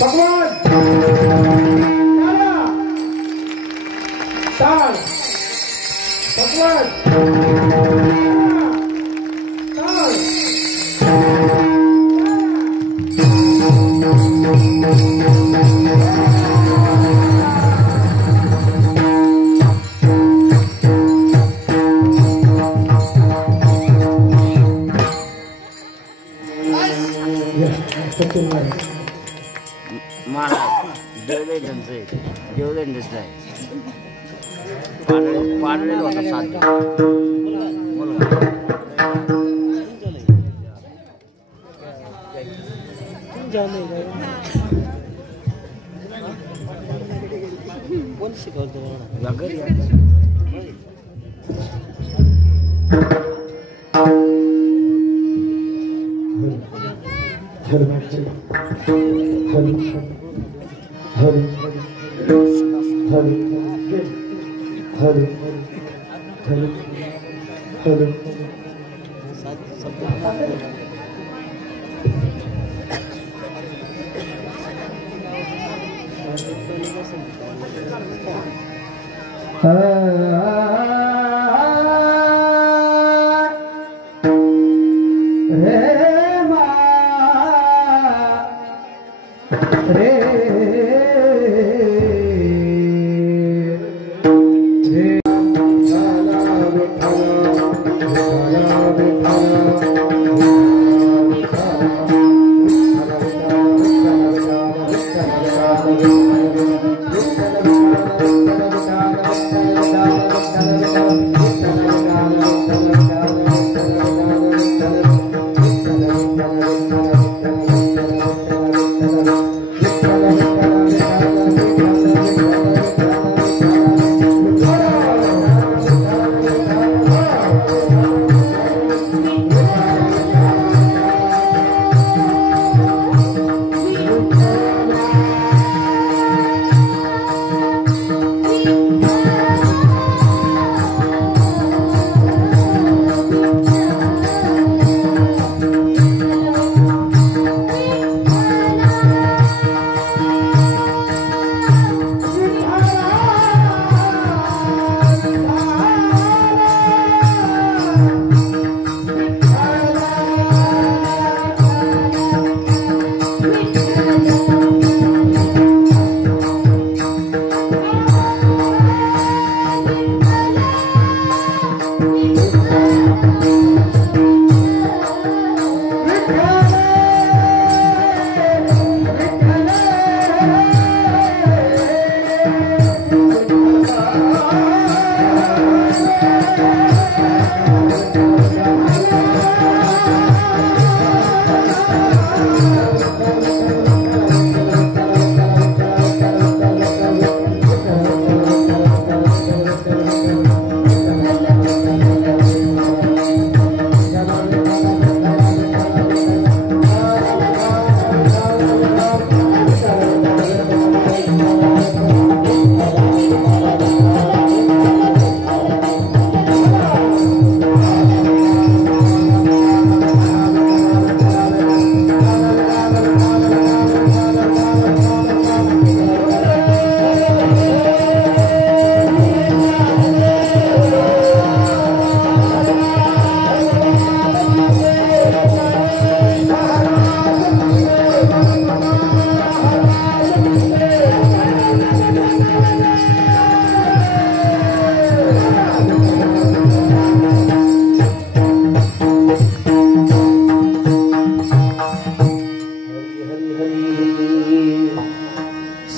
पकवान ताल पकवान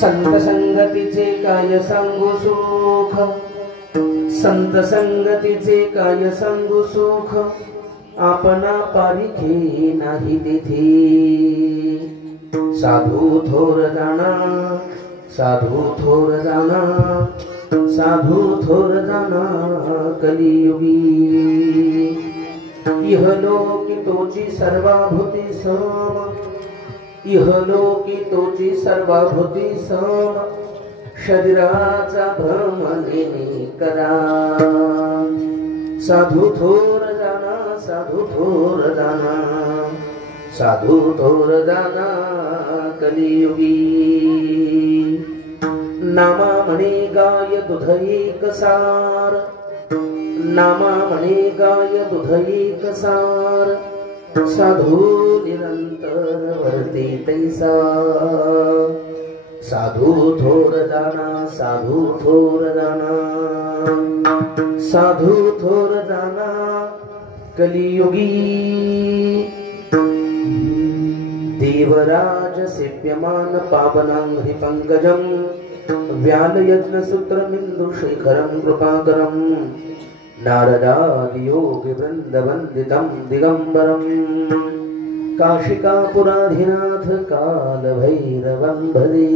संत संगतीचे काय सांगू सुख, संत संगतीचे काय सांगू सुख, आपणा पारिखे नाही तिथे। साधू थोर जाणा, साधू थोर जाणा, साधू थोर जाणा कलियुगी। इहलोकी तोची सर्वाभूती सम, इहलोकी तोची सर्वाभूती सम, शरीराचा भ्रम नेमी करा। साधू थोर जाणा, साधू थोर जाणा, साधु थोर जाना कलियुगी नामा म्हणे गाय दुध एक सार नामा म्हणे गाय दुध एक सार साधू निरंतर वर्ती तैसा साधू थोर जाना साधू थोर जाना साधू थोर जाना कलियुगी देवराज सेव्यमान पावनांघ्रि पंकजं व्यालयज्ञ सूत्रमिन्दु शेखरं कृपाकरं नारदादि योगी वृंद वंदितं दिगंबरं काशिकापुराधिनाथ काल भैरवं भजे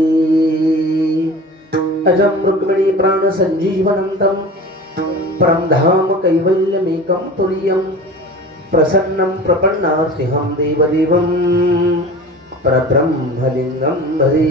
अजं रुक्मिणी प्राण संजीवनंतं परं धाम कैवल्यमेकं तुर्यं प्रसन्नं प्रपन्नार्तिहं देवदेवं परब्रह्मलिंगं भजे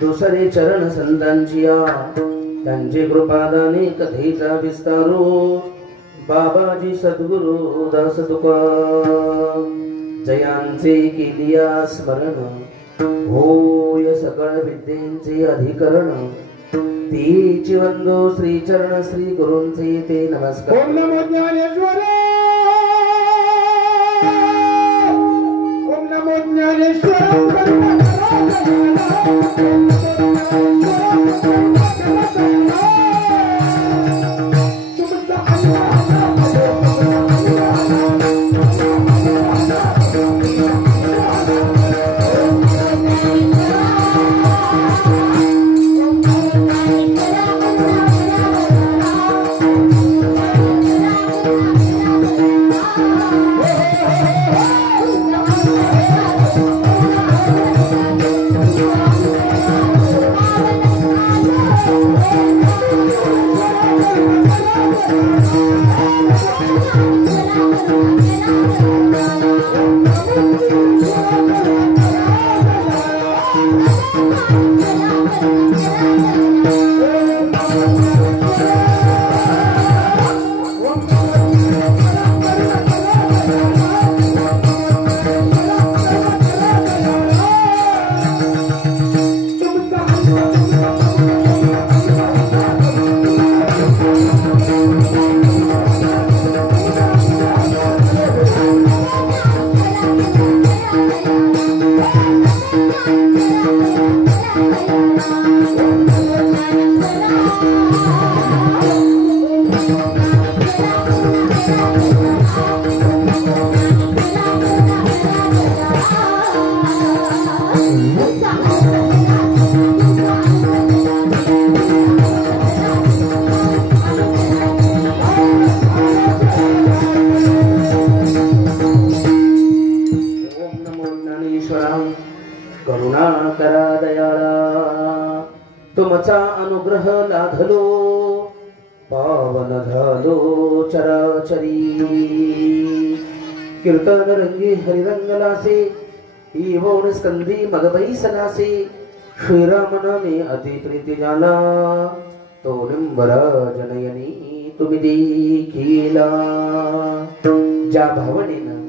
दुसरे चरण संतांचिया त्यांचे कृपादाने कथेचा विस्तारो बाबाजी सद्गुरु दास तुका जयांचे केलिया स्मरण होय सकळ विद्येचे अधिकरण तीची वंदो श्री चरण श्री गुरूंचे ते नमस्कार ओम नमो ज्ञानेश्वर ओम नमो ज्ञानेश्वर तुमचा अनुग्रह लाधलो पावन झालो चराचरी कीर्तन रंगी हरिरंगलासे इवोन स्कंदी मगबैसनासे श्रीराम नामे अति प्रीती झाला तो निंबरा जनयनी तुम्ही देखीला ज्या भावनेनं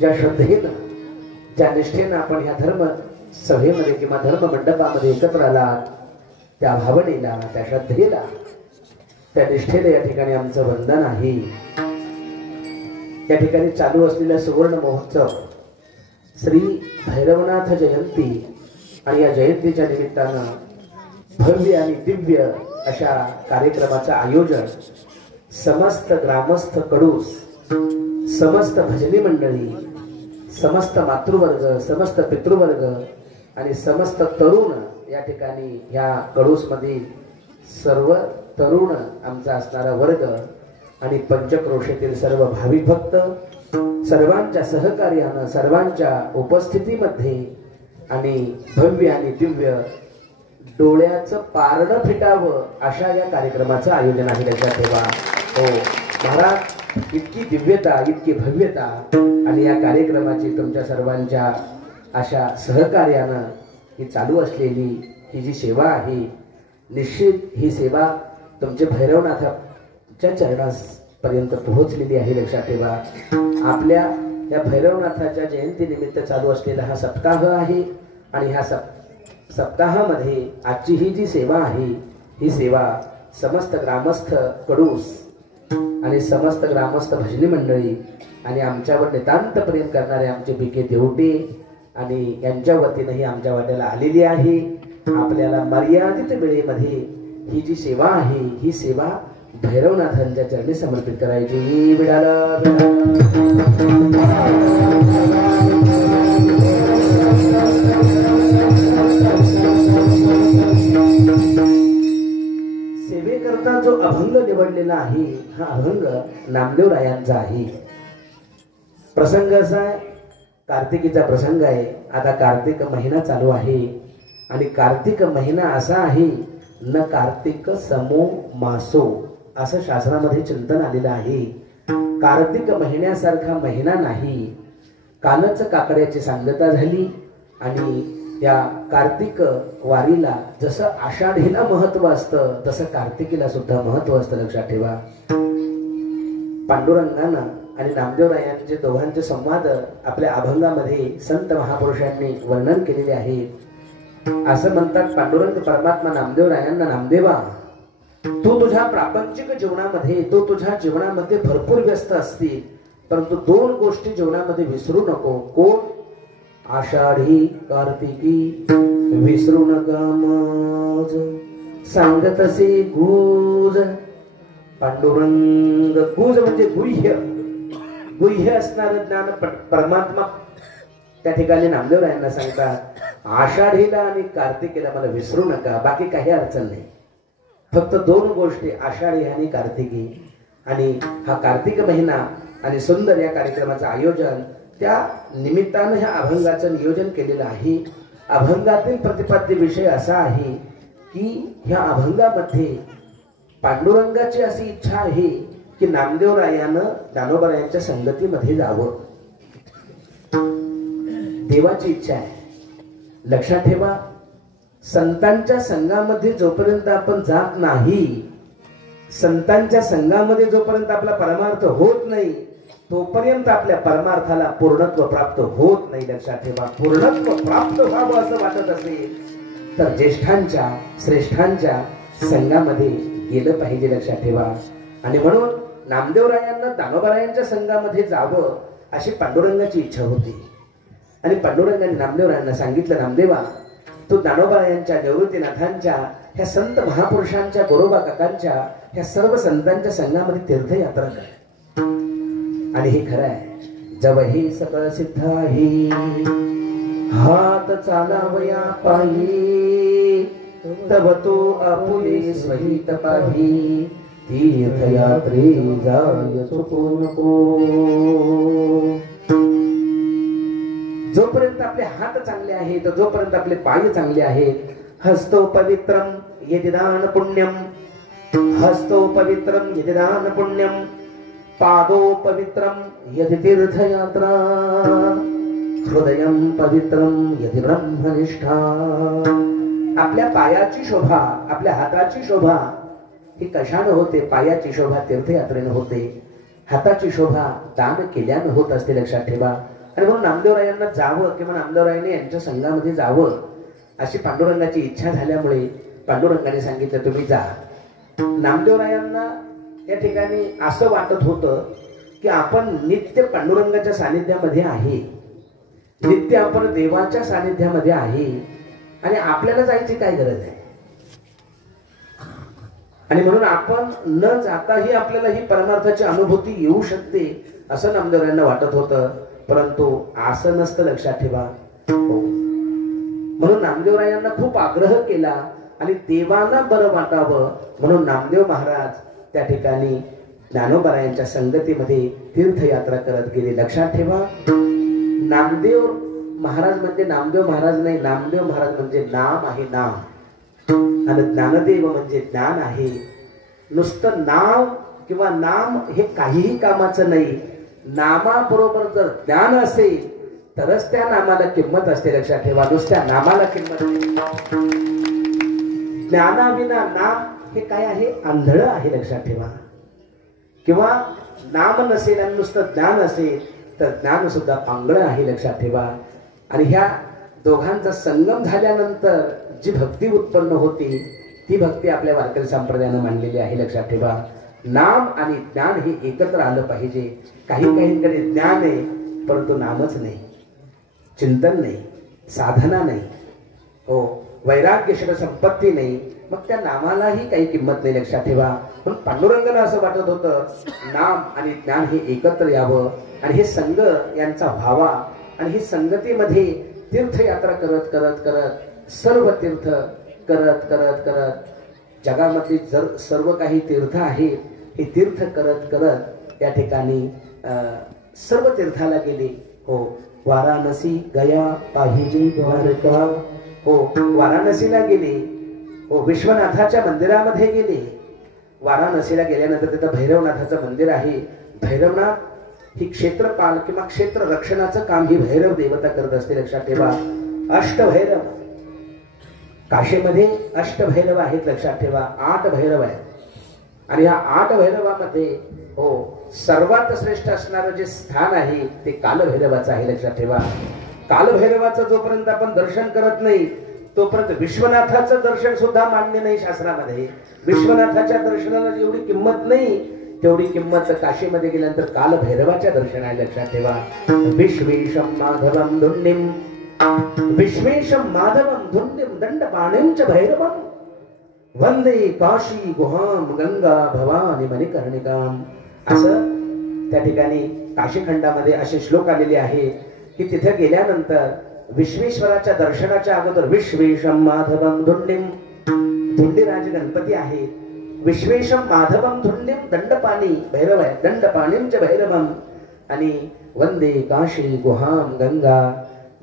ज्या श्रद्धेनं ज्या निष्ठेनं आपण ह्या धर्म सभेमध्ये किंवा धर्म मंडपामध्ये एकत्र आलात त्या भावनेला त्या श्रद्धेला त्या निष्ठेला या ठिकाणी आमचं वंदन आहे। या ठिकाणी चालू असलेला सुवर्ण महोत्सव श्री भैरवनाथ जयंती आणि या जयंतीच्या निमित्तानं भव्य आणि दिव्य अशा कार्यक्रमाचं आयोजन समस्त ग्रामस्थ कडूस समस्त भजनी मंडळी समस्त मातृवर्ग समस्त पितृवर्ग आणि समस्त तरुण या ठिकाणी या कडूस मधील सर्व तरुण आमचा असणारा वर्ग आणि पंचक्रोशीतील सर्व भाविक भक्त सर्वांच्या सहकार्यानं सर्वांच्या उपस्थितीमध्ये आणि भव्य आणि दिव्य डोळ्याचं पारणं फिटावं अशा या कार्यक्रमाचं आयोजन आहे। लक्षात ठेवा। हो महाराज इतकी दिव्यता इतकी भव्यता आणि या कार्यक्रमाची तुमच्या सर्वांच्या अशा सहकार्यानं ही चालू असलेली ही जी सेवा आहे निश्चित ही सेवा तुमचे भैरवनाथाच्या चरणापर्यंत पोहोचलेली आहे। लक्षात ठेवा। आपल्या या भैरवनाथाच्या जयंती निमित्त चालू असलेला हा सप्ताह आहे आणि ह्या सप्ताहामध्ये आजची ही जी सेवा आहे ही सेवा समस्त ग्रामस्थ कडूस आणि समस्त ग्रामस्थ भजनी मंडळी आणि आमच्यावर नितांत प्रेम करणारे आमचे बीके देवटे आणि यांच्या वतीनंही आमच्या वाट्याला आलेली आहे। आपल्याला मर्यादित वेळेमध्ये ही जी सेवा आहे ही सेवा भैरवनाथांच्या चरणी समर्पित करायची। विडाला सेवेकरता जो अभंग निवडलेला आहे हा अभंग नामदेवरायांचा आहे। प्रसंग असा आहे कार्तिकीचा प्रसंग आहे। आता कार्तिक महिना चालू आहे आणि कार्तिक महिना असा आहे न कार्तिक समो मासो असं शास्त्रामध्ये चिंतन आलेलं आहे। कार्तिक महिन्यासारखा महिना नाही। कालच काकड्याची सांगता झाली आणि या कार्तिक वारीला जसं आषाढीला महत्व असतं तसं कार्तिकीला सुद्धा महत्व असतं। लक्षात ठेवा। पांडुरंगानं आणि नामदेवरायांचे दोघांचे संवाद आपल्या अभंगामध्ये संत महापुरुषांनी वर्णन केलेले आहे। असं म्हणतात पांडुरंग परमात्मा नामदेवरायांना नामदेवा तू तुझ्या प्रापंचिक जीवनामध्ये तू तुझ्या जीवनामध्ये भरपूर व्यस्त असतील परंतु दोन गोष्टी जीवनामध्ये विसरू नको। कोण? आषाढी कार्तिकी विसरू नका मज सांगत असे गुज। पांडुरंग गुज म्हणजे गुह्य गुह्य असणारं ज्ञान परमात्मा त्या ठिकाणी नामदेवरायांना सांगतात आषाढीला आणि कार्तिकीला मला विसरू नका। बाकी काही अडचण नाही फक्त दोन गोष्टी आषाढी आणि कार्तिकी। आणि हा कार्तिक महिना आणि सुंदर या कार्यक्रमाचं आयोजन त्या निमित्तानं ह्या अभंगाचं नियोजन केलेलं आहे। अभंगातील प्रतिपाद्य विषय असा आहे की ह्या अभंगामध्ये पांडुरंगाची अशी इच्छा आहे की नामदेवरायानं दानोबरायांच्या संगतीमध्ये जावं। देवाची इच्छा आहे। लक्षात ठेवा संतांच्या संघामध्ये जोपर्यंत आपण जात नाही संतांच्या संघामध्ये जोपर्यंत आपला परमार्थ होत नाही तोपर्यंत आपल्या परमार्थाला पूर्णत्व प्राप्त होत नाही। लक्षात ठेवा पूर्णत्व प्राप्त व्हावं असं वाटत असेल तर ज्येष्ठांच्या श्रेष्ठांच्या संघामध्ये गेलं पाहिजे। लक्षात ठेवा। आणि म्हणून नामदेवरायांना दानोबरायांच्या संघामध्ये जावं अशी पांडुरंगाची इच्छा होती आणि पांडुरंगाने नामदेवरायांना सांगितलं नामदेवा तू दानोबरायांच्या निवृत्तीनाथांच्या ह्या संत महापुरुषांच्या गोरोबा काकांच्या ह्या सर्व संतांच्या संघामध्ये तीर्थयात्रा कर। आणि हे खरं आहे जब हे सकळ सिद्ध आहे हात चालावया पायी तब तो आपुले स्वहित पाही तीर्थयात्रे जाय चुकू नको। जोपर्यंत आपले हात चांगले आहेत जोपर्यंत आपले पाय चांगले आहेत हस्तो पवित्रम यदिदान पुण्यम, हस्तो पवित्रम यदिदान पुण्यम, पादो पवित्रम यदि तीर्थयात्रा, हृदयम पवित्रम यदि ब्रह्मनिष्ठा. आपल्या पायाची शोभा, आपल्या हाताची शोभा ही कशाने होते? पायाची शोभा तीर्थयात्रेने होते, हाताची शोभा दान केल्याने होत असते, लक्षात ठेवा. आणि म्हणून नामदेवरायांना जावं किंवा नामदेवरायाने यांच्या संघामध्ये जावं अशी पांडुरंगाची इच्छा झाल्यामुळे पांडुरंगाने सांगितलं तुम्ही जा. नामदेवरायांना या ठिकाणी असं वाटत होतं की आपण नित्य पांडुरंगाच्या सानिध्यामध्ये आहे, नित्य आपण देवाच्या सानिध्यामध्ये आहे आणि आपल्याला जायची काय गरज आहे. आणि म्हणून आपण न जाताही आपल्याला ही परमार्थाची अनुभूती येऊ शकते असं नामदेवरायांना वाटत होतं. परंतु असं नसतं, लक्षात ठेवा. म्हणून नामदेवरायांना खूप आग्रह केला आणि देवांना बरं वाटावं म्हणून नामदेव महाराज त्या ठिकाणी ज्ञानोबारायांच्या संगतीमध्ये तीर्थयात्रा करत गेले. लक्षात ठेवा, नामदेव महाराज म्हणजे नामदेव महाराज नाही, नामदेव महाराज म्हणजे नाम आहे, नाम. आणि ज्ञानदेव म्हणजे ज्ञान आहे. नुसतं नाव किंवा नाम हे काहीही कामाचं नाही. नामाबरोबर जर ज्ञान असेल तरच त्या नामाला किंमत असते, लक्षात ठेवा. नुसत्या नामाला किंमत नाही. ज्ञानाविना नाम हे काय आहे? आंधळ आहे, लक्षात ठेवा. किंवा नाम नसेल आणि नुसतं ज्ञान असेल तर ज्ञान सुद्धा पांगळ आहे, लक्षात ठेवा. आणि ह्या दोघांचा संगम झाल्यानंतर जी भक्ती उत्पन्न होती ती भक्ती आपल्या वारकरी संप्रदायानं मांडलेली आहे, लक्षात ठेवा. नाम आणि ज्ञान हे एकत्र आलं पाहिजे. काही काहींकडे ज्ञान आहे परंतु नामच नाही, चिंतन नाही, साधना नाही, हो, वैराग्यशर संपत्ती नाही, मग त्या नामालाही काही किंमत नाही, लक्षात ठेवा. पण पांडुरंगाला असं वाटत होतं नाम आणि ज्ञान हे एकत्र यावं आणि हे संग यांचा व्हावा. आणि ही संगतीमध्ये तीर्थयात्रा करत करत करत सर्व तीर्थ करत करत करत जगामध्ये जर सर्व काही तीर्थ आहेत हे तीर्थ करत करत या ठिकाणी सर्व तीर्थाला गेले. हो, वाराणसी गया पाहिली द्वारका, हो, वाराणसीला गेले. हो, विश्वनाथाच्या मंदिरामध्ये गेले. वाराणसीला गेल्यानंतर तिथं भैरवनाथाचं मंदिर आहे. भैरवनाथ ही क्षेत्रपाल किंवा क्षेत्र रक्षणाचं काम ही भैरव देवता करत असते, लक्षात ठेवा. अष्टभैरव काशीमध्ये अष्टभैरव आहेत, लक्षात ठेवा. 8 भैरव आहेत आणि या 8 भैरवामध्ये हो सर्वात श्रेष्ठ असणारं जे स्थान आहे ते कालभैरवाचं आहे, लक्षात ठेवा. कालभैरवाचं जोपर्यंत आपण दर्शन करत नाही तोपर्यंत विश्वनाथाचं दर्शन सुद्धा मान्य नाही शास्त्रामध्ये. विश्वनाथाच्या दर्शनाला जेवढी किंमत नाही तेवढी किंमत काशीमध्ये गेल्यानंतर कालभैरवाच्या दर्शनाला, लक्षात ठेवा. विश्वेशम माधवम धुंडिम, विश्वेशम माधवम धुंडिम दंडपाणिम च भैरवम, वंदे काशी गुहाम गंगा भवानी मणिकर्णिकाम. असं त्या ठिकाणी काशीखंडामध्ये असे श्लोक आलेले आहेत की तिथे गेल्यानंतर विश्वेश्वराच्या दर्शनाच्या अगोदर विश्वेशम माधवम धुंडिम, धुंडीराज गणपती आहेत. विश्वेशम माधवम धुंडिम दंडपाणी भैरव आहे, दंडपाणीम च भैरवम. आणि वंदे काशी गुहाम गंगा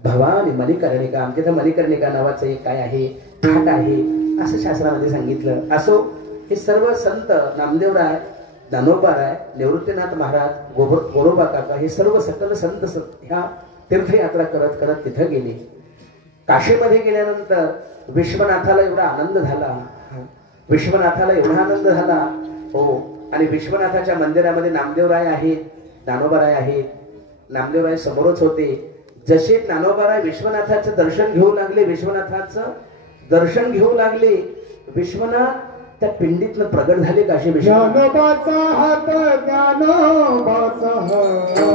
भवानी मणिकर्णिकाम. तिथं मणिकर्णिका नावाचं एक काय आहे, घाट आहे असं शास्त्रामध्ये सांगितलं. असो, हे सर्व संत नामदेवराय, ज्ञानोबाराय, निवृत्तीनाथ महाराज, गोरोबा काका हे सर्व सकल संत ह्या तीर्थयात्रा करत करत तिथं गेले. काशीमध्ये गेल्यानंतर विश्वनाथाला एवढा आनंद झाला, विश्वनाथाला एवढा आनंद झाला. हो, आणि विश्वनाथाच्या मंदिरामध्ये नामदेवराय आहेत, ज्ञानोबाराय आहेत. नामदेवराय समोरच होते. जसे ज्ञानोबाराय विश्वनाथाचं दर्शन घेऊ लागले, विश्वनाथाचं दर्शन घेऊ लागले, विश्वनाथ त्या पिंडीतनं प्रगट झाले काशी विश्वनाथ. ज्ञानोबाचा हात, ज्ञानोबाचा हात,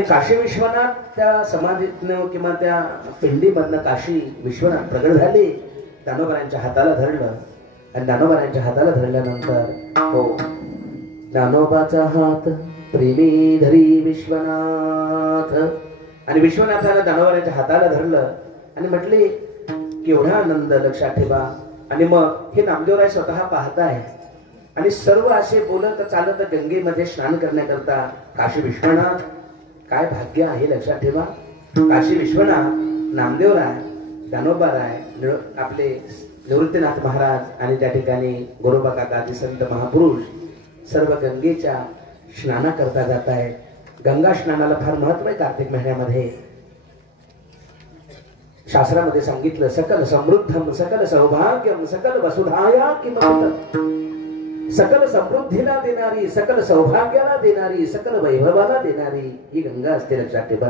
आणि काशी विश्वनाथ त्या समाधीतनं किंवा त्या पिंडीमधनं काशी विश्वनाथ प्रगट झाले. दानोबारांच्या हाताला धरलं आणि दानोबारांच्या हाताला धरल्यानंतर हो दानोबाचा हात प्रेमी धरी विश्वनाथ. आणि विश्वनाथानं दानोबारांच्या हाताला धरलं आणि म्हटले केवढा आनंद लक्षात ठेवा. आणि मग हे नामदेवराय स्वतः पाहताय आणि सर्व असे बोलत चालत गंगेमध्ये स्नान करण्याकरता काशी विश्वनाथ. काय भाग्य आहे लक्षात ठेवा. काशी विश्वनाथ, नामदेवराय, दानोबाराय, आपले निवृत्तीनाथ महाराज आणि त्या ठिकाणी गोरोबा काका आदी संत महापुरुष सर्व गंगेच्या स्नानाकरता जात आहे. गंगा स्नानाला फार महत्व आहे. कार्तिक महिन्यामध्ये शास्त्रामध्ये सांगितलं सकल समृद्धम सकल सौभाग्यम सकल वसुधाया किंमत. सकल समृद्धीला देणारी, सकल सौभाग्याला देणारी, सकल वैभवाला देणारी ही गंगा असते लक्षात ठेवा.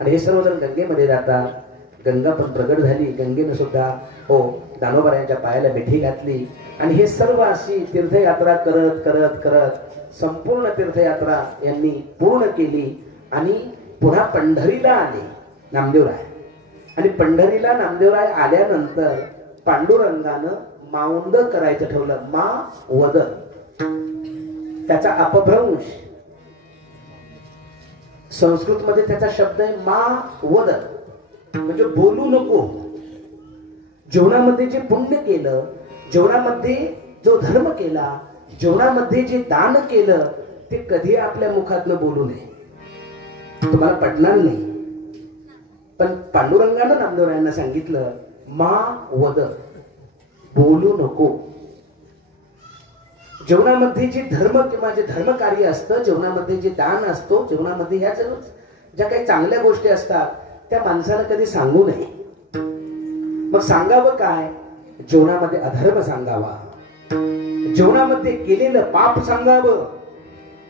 आणि हे सर्वजण गंगेमध्ये जातात. गंगा पण प्रगट झाली. गंगेनं सुद्धा हो दानोबारांच्या पायाला मिठी घातली. आणि हे सर्व अशी तीर्थयात्रा करत करत करत संपूर्ण तीर्थयात्रा यांनी पूर्ण केली. आणि पुन्हा पंढरीला आले नामदेवराय. आणि पंढरीला नामदेवराय आल्यानंतर पांडुरंगानं माऊंद करायचं ठेवलं. मा वद त्याचा अपभ्रंश संस्कृत मध्ये त्याचा शब्द आहे मा वद म्हणजे बोलू नको. जीवनामध्ये जे पुण्य केलं, जीवनामध्ये जो धर्म केला, जीवनामध्ये जे दान केलं ते कधी आपल्या मुखातनं बोलू नये. तुम्हाला पटणार नाही. पण पांडुरंगानं नामदेवरायांना सांगितलं मा वद बोलू नको. जीवनामध्ये जे धर्म किंवा जे धर्म कार्य असतं, जीवनामध्ये जे दान असतो, जीवनामध्ये ह्या ज्या काही चांगल्या गोष्टी असतात त्या माणसाला कधी सांगू नये. मग सांगावं काय? जीवनामध्ये अधर्म सांगावा, जीवनामध्ये केलेलं पाप सांगावं.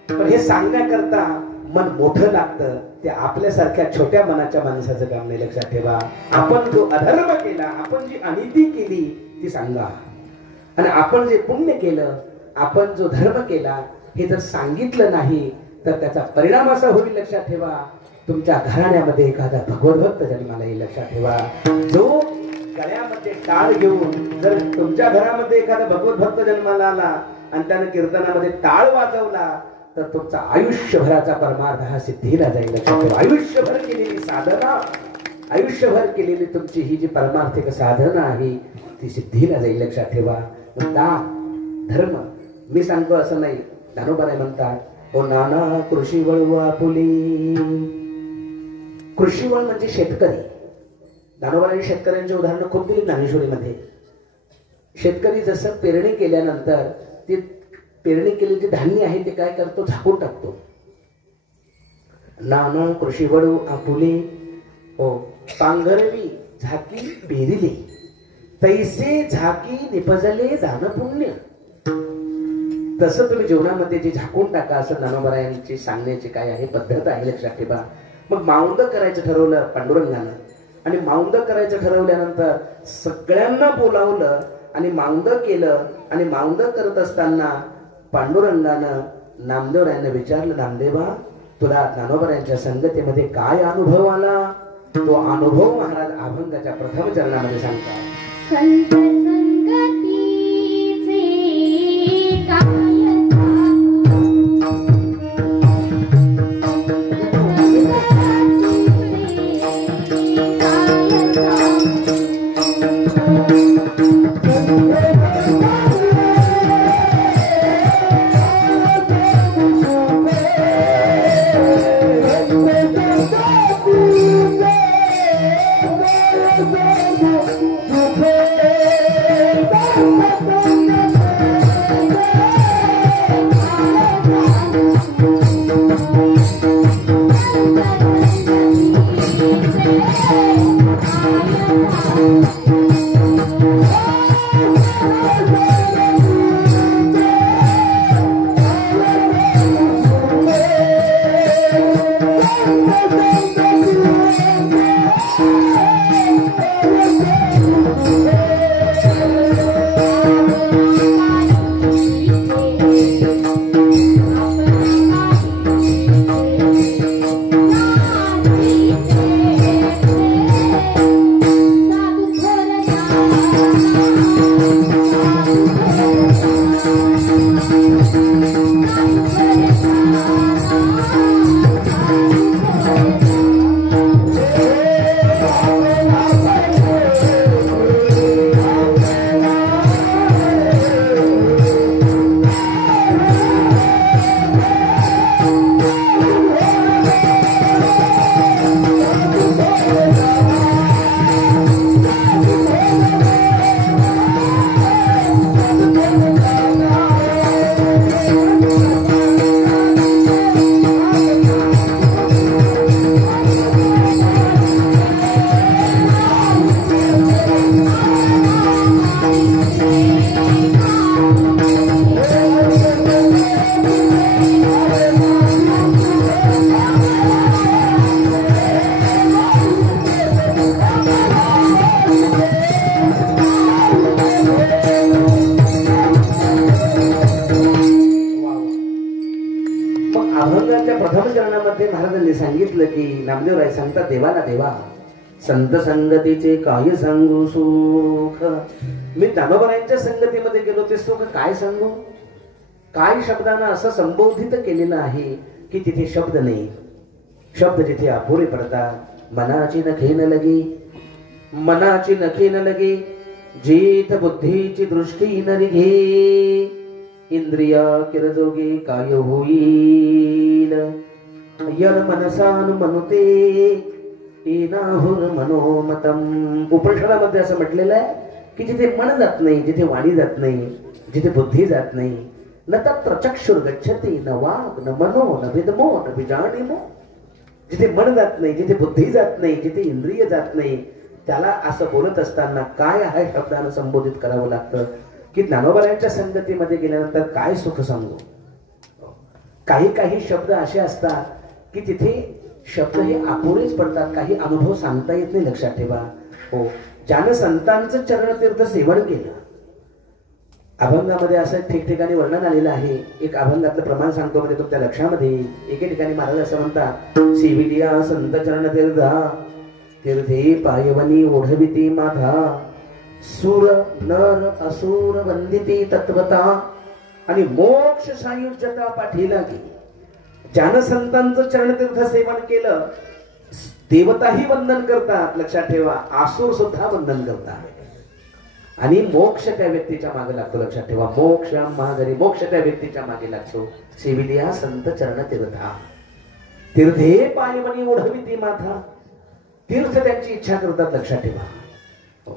पण हे सांगण्याकरता मन मोठं लागतं. ते आपल्यासारख्या छोट्या मनाच्या माणसाचं काम नाही लक्षात ठेवा. आपण जो अधर्म केला, आपण जी अनिती केली ती सांगा. आणि आपण जे पुण्य केलं, आपण जो धर्म केला हे जर सांगितलं नाही तर त्याचा परिणाम असा होईल लक्षात ठेवा. तुमच्या घराण्यामध्ये एखादा भगवत भक्त जन्माला येईल लक्षात ठेवा. जो गळ्यामध्ये टाळ घेऊन जर तुमच्या घरामध्ये एखादा भगवत भक्त जन्माला आला आणि त्याने कीर्तनामध्ये टाळ वाजवला तर तुमचा आयुष्यभराचा परमार्थ हा सिद्धीला जाईल लक्षात ठेवा. आयुष्यभर केलेली साधना, आयुष्यभर केलेली तुमची ही जी परमार्थिक साधना आहे ती सिद्धीला जाईल लक्षात ठेवा. दान धर्म मी सांगतो असं नाही. दानोबाराय म्हणतात ओ नाना कृषी वळू आपुली. कृषीवळ म्हणजे शेतकरी. दानोबारांनी शेतकऱ्यांची उदाहरणं खूप दिली ज्ञानेश्वरीमध्ये. शेतकरी जसं पेरणी केल्यानंतर ते पेरणी केलेले जे धान्य आहे ते काय करतो? झाकून टाकतो. नाना कृषी वळू आपुले हो पांघरवी झाकी पेरिले तैसे झाकी निपजले दान पुण्य. तसं तुम्ही जीवनामध्ये जे झाकून टाका असं दानोबारायांची सांगण्याची काय आहे पद्धत आहे लक्षात ठेवा. मग माऊंद करायचं ठरवलं पांडुरंगानं. आणि माऊंद करायचं ठरवल्यानंतर सगळ्यांना बोलावलं आणि माऊंद केलं. आणि माऊंद करत असताना पांडुरंगानं नामदेवरायांना विचारलं नामदेवा तुला दानोबारायांच्या संगतीमध्ये काय अनुभव आला? तो अनुभव महाराज अभंगाच्या प्रथम चरणामध्ये सांगतात. संत संगतीचे काय महाराजांनी सांगितलं की नामदेवराय सांगतात देवाला देवा संत संगतीचे काय सांगू सुख. मी ज्ञानोबारायांच्या संगतीमध्ये गेलो ते सुख काय सांगू. काय शब्दानं असं संबोधित केलेलं आहे की तिथे शब्द नाही. शब्द जिथे अपुरे पडतात. मनाची नखे न लगे, मनाची नखे न लगे, जेथ बुद्धीची दृष्टी न निघे, इंद्रिया किरजोगे काय होईल. यल मनसान मनुते एनाहुर मनोमतम. उपनिषदामध्ये असं म्हटलेलं आहे की जिथे मन जात नाही, जिथे वाणी जात नाही, जिथे बुद्धी जात नाही, न तत्र चक्षुर गच्छति न वाग न मनो न विद्मो न विजानिमो. जिथे मन जात नाही, जिथे बुद्धी जात नाही, जिथे इंद्रिय जात नाही, त्याला असं बोलत असताना काय आहे शब्दानं संबोधित करावं लागतं की ज्ञानोबारायांच्या संगतीमध्ये गेल्यानंतर काय सुख सांगू. काही काही शब्द असे असतात की तिथे शब्द हे अपुरेच पडतात. काही अनुभव सांगता येत नाही. लक्षात ठेवा. हो, ज्यानं संतांचं चरणतीर्थ सेवन केलं. अभंगामध्ये असं ठिकठिकाणी वर्णन आलेलं आहे. एक अभंगातलं प्रमाण सांगतो म्हणजे तुमच्या लक्षामध्ये. एके ठिकाणी महाराज असं म्हणतात, सेविलिया संत चरण तीर्था तीर्थे पायवनी ओढविती माथा, सुर नर असुर वंदिती तत्वता, आणि मोक्ष सायुज्यता पाठीला गेली. ज्यानं संतांचं चरणतीर्थ सेवन केलं देवताही वंदन करतात. लक्षात ठेवा, आसुर सुद्धा वंदन करतात. आणि मोक्ष त्या व्यक्तीच्या मागे लागतो. लक्षात ठेवा, मोक्ष माघारी मोक्ष त्या व्यक्तीच्या मागे लागतो. सेविलिया संत चरण तीर्था तीर्थे पायवनी ओढविती माथा. तीर्थ त्यांची इच्छा करतात. लक्षात ठेवा,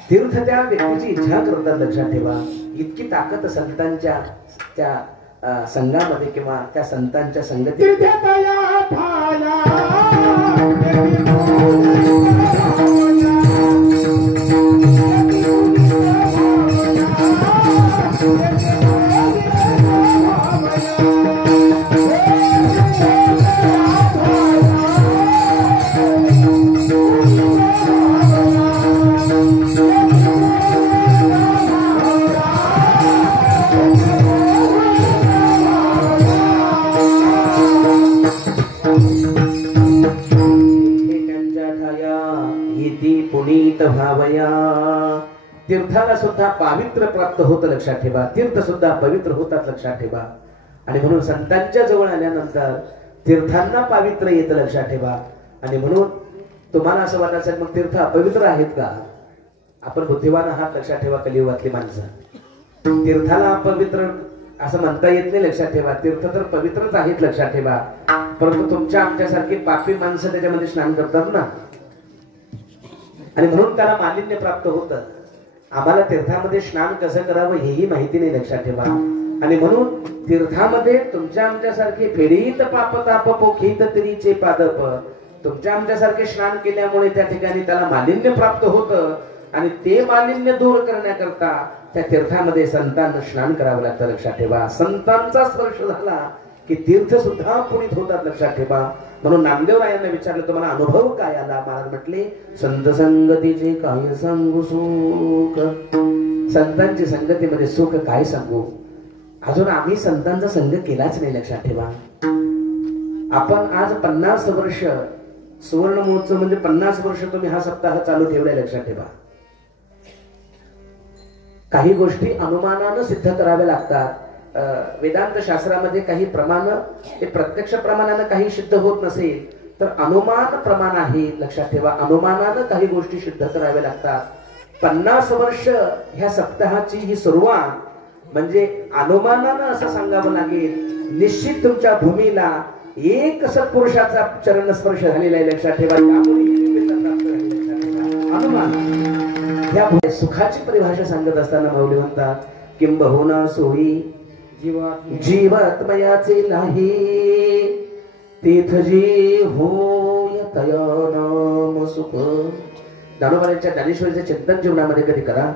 तीर्थ त्या व्यक्तीची इच्छा करतात. लक्षात ठेवा, इतकी ताकद संतांच्या त्या संघामध्ये किंवा त्या संतांच्या संगती. भावया. तीर्थाला सुद्धा पावित्र्य प्राप्त होतं. लक्षात ठेवा, तीर्थ सुद्धा पवित्र होतात. लक्षात ठेवा. आणि म्हणून संतांच्या जवळ आल्यानंतर तीर्थांना पावित्र्य येतं. लक्षात ठेवा. आणि म्हणून तुम्हाला असं वाटायचं मग तीर्थ अपवित्र आहेत का. आपण बुद्धिवान आहात. लक्षात ठेवा, कलियुगातली माणसं. तीर्थाला अपवित्र असं म्हणता येत नाही. लक्षात ठेवा, तीर्थ तर पवित्रच आहेत. लक्षात ठेवा. परंतु तुमच्या आमच्यासारखी पापी माणसं त्याच्यामध्ये स्नान करतात ना, आणि म्हणून त्याला मालिन्य प्राप्त होतं. आम्हाला तीर्थामध्ये स्नान कसं करावं हेही माहिती नाही. लक्षात ठेवा. आणि म्हणून तीर्थामध्ये तुमच्या आमच्यासारखे फेडीत पाप ताप पोखीत तरीचे पादप. तुमच्या आमच्यासारखे स्नान केल्यामुळे त्या ठिकाणी त्याला मालिन्य प्राप्त होतं. आणि ते मालिन्य दूर करण्याकरता त्या तीर्थामध्ये संतांना स्नान करावं लागतं. लक्षात ठेवा, संतांचा स्पर्श झाला की तीर्थ सुद्धा पुनीत होतात. लक्षात ठेवा. म्हणून नामदेवरायांना विचारलं तुम्हाला अनुभव काय आला. महाराज म्हटले संत संगतीचे काय सांगू सुख. संतांची संगतीमध्ये सुख काय सांगू. अजून आम्ही संतांचा संग केलाच नाही. लक्षात ठेवा. आपण आज 50 वर्ष सुवर्ण महोत्सव म्हणजे 50 वर्ष तुम्ही हा सप्ताह चालू ठेवलाय. लक्षात ठेवा. काही गोष्टी अनुमानानं सिद्ध कराव्या लागतात. वेदांत शास्त्रामध्ये काही प्रमाण हे प्रत्यक्ष प्रमाणानं काही सिद्ध होत नसेल तर अनुमान प्रमाण आहे. लक्षात ठेवा, अनुमानानं काही गोष्टी सिद्ध कराव्या लागतात. 50 वर्ष ह्या सप्ताहाची ही सुरुवात म्हणजे अनुमानानं असं सांगावं लागेल. निश्चित तुमच्या भूमीला एक सत्पुरुषाचा चरण स्पर्श झालेला आहे. लक्षात ठेवा. अनुमान ह्या सुखाची परिभाषा सांगत असताना माऊली म्हणतात किंबहुना सोयी जीवात्मयाचे नाही तीर्थ जी होय तया नाम सुख. ज्ञानोबारायांच्या ज्ञानेश्वरीच्या चिंतन जीवनामध्ये कधी करा.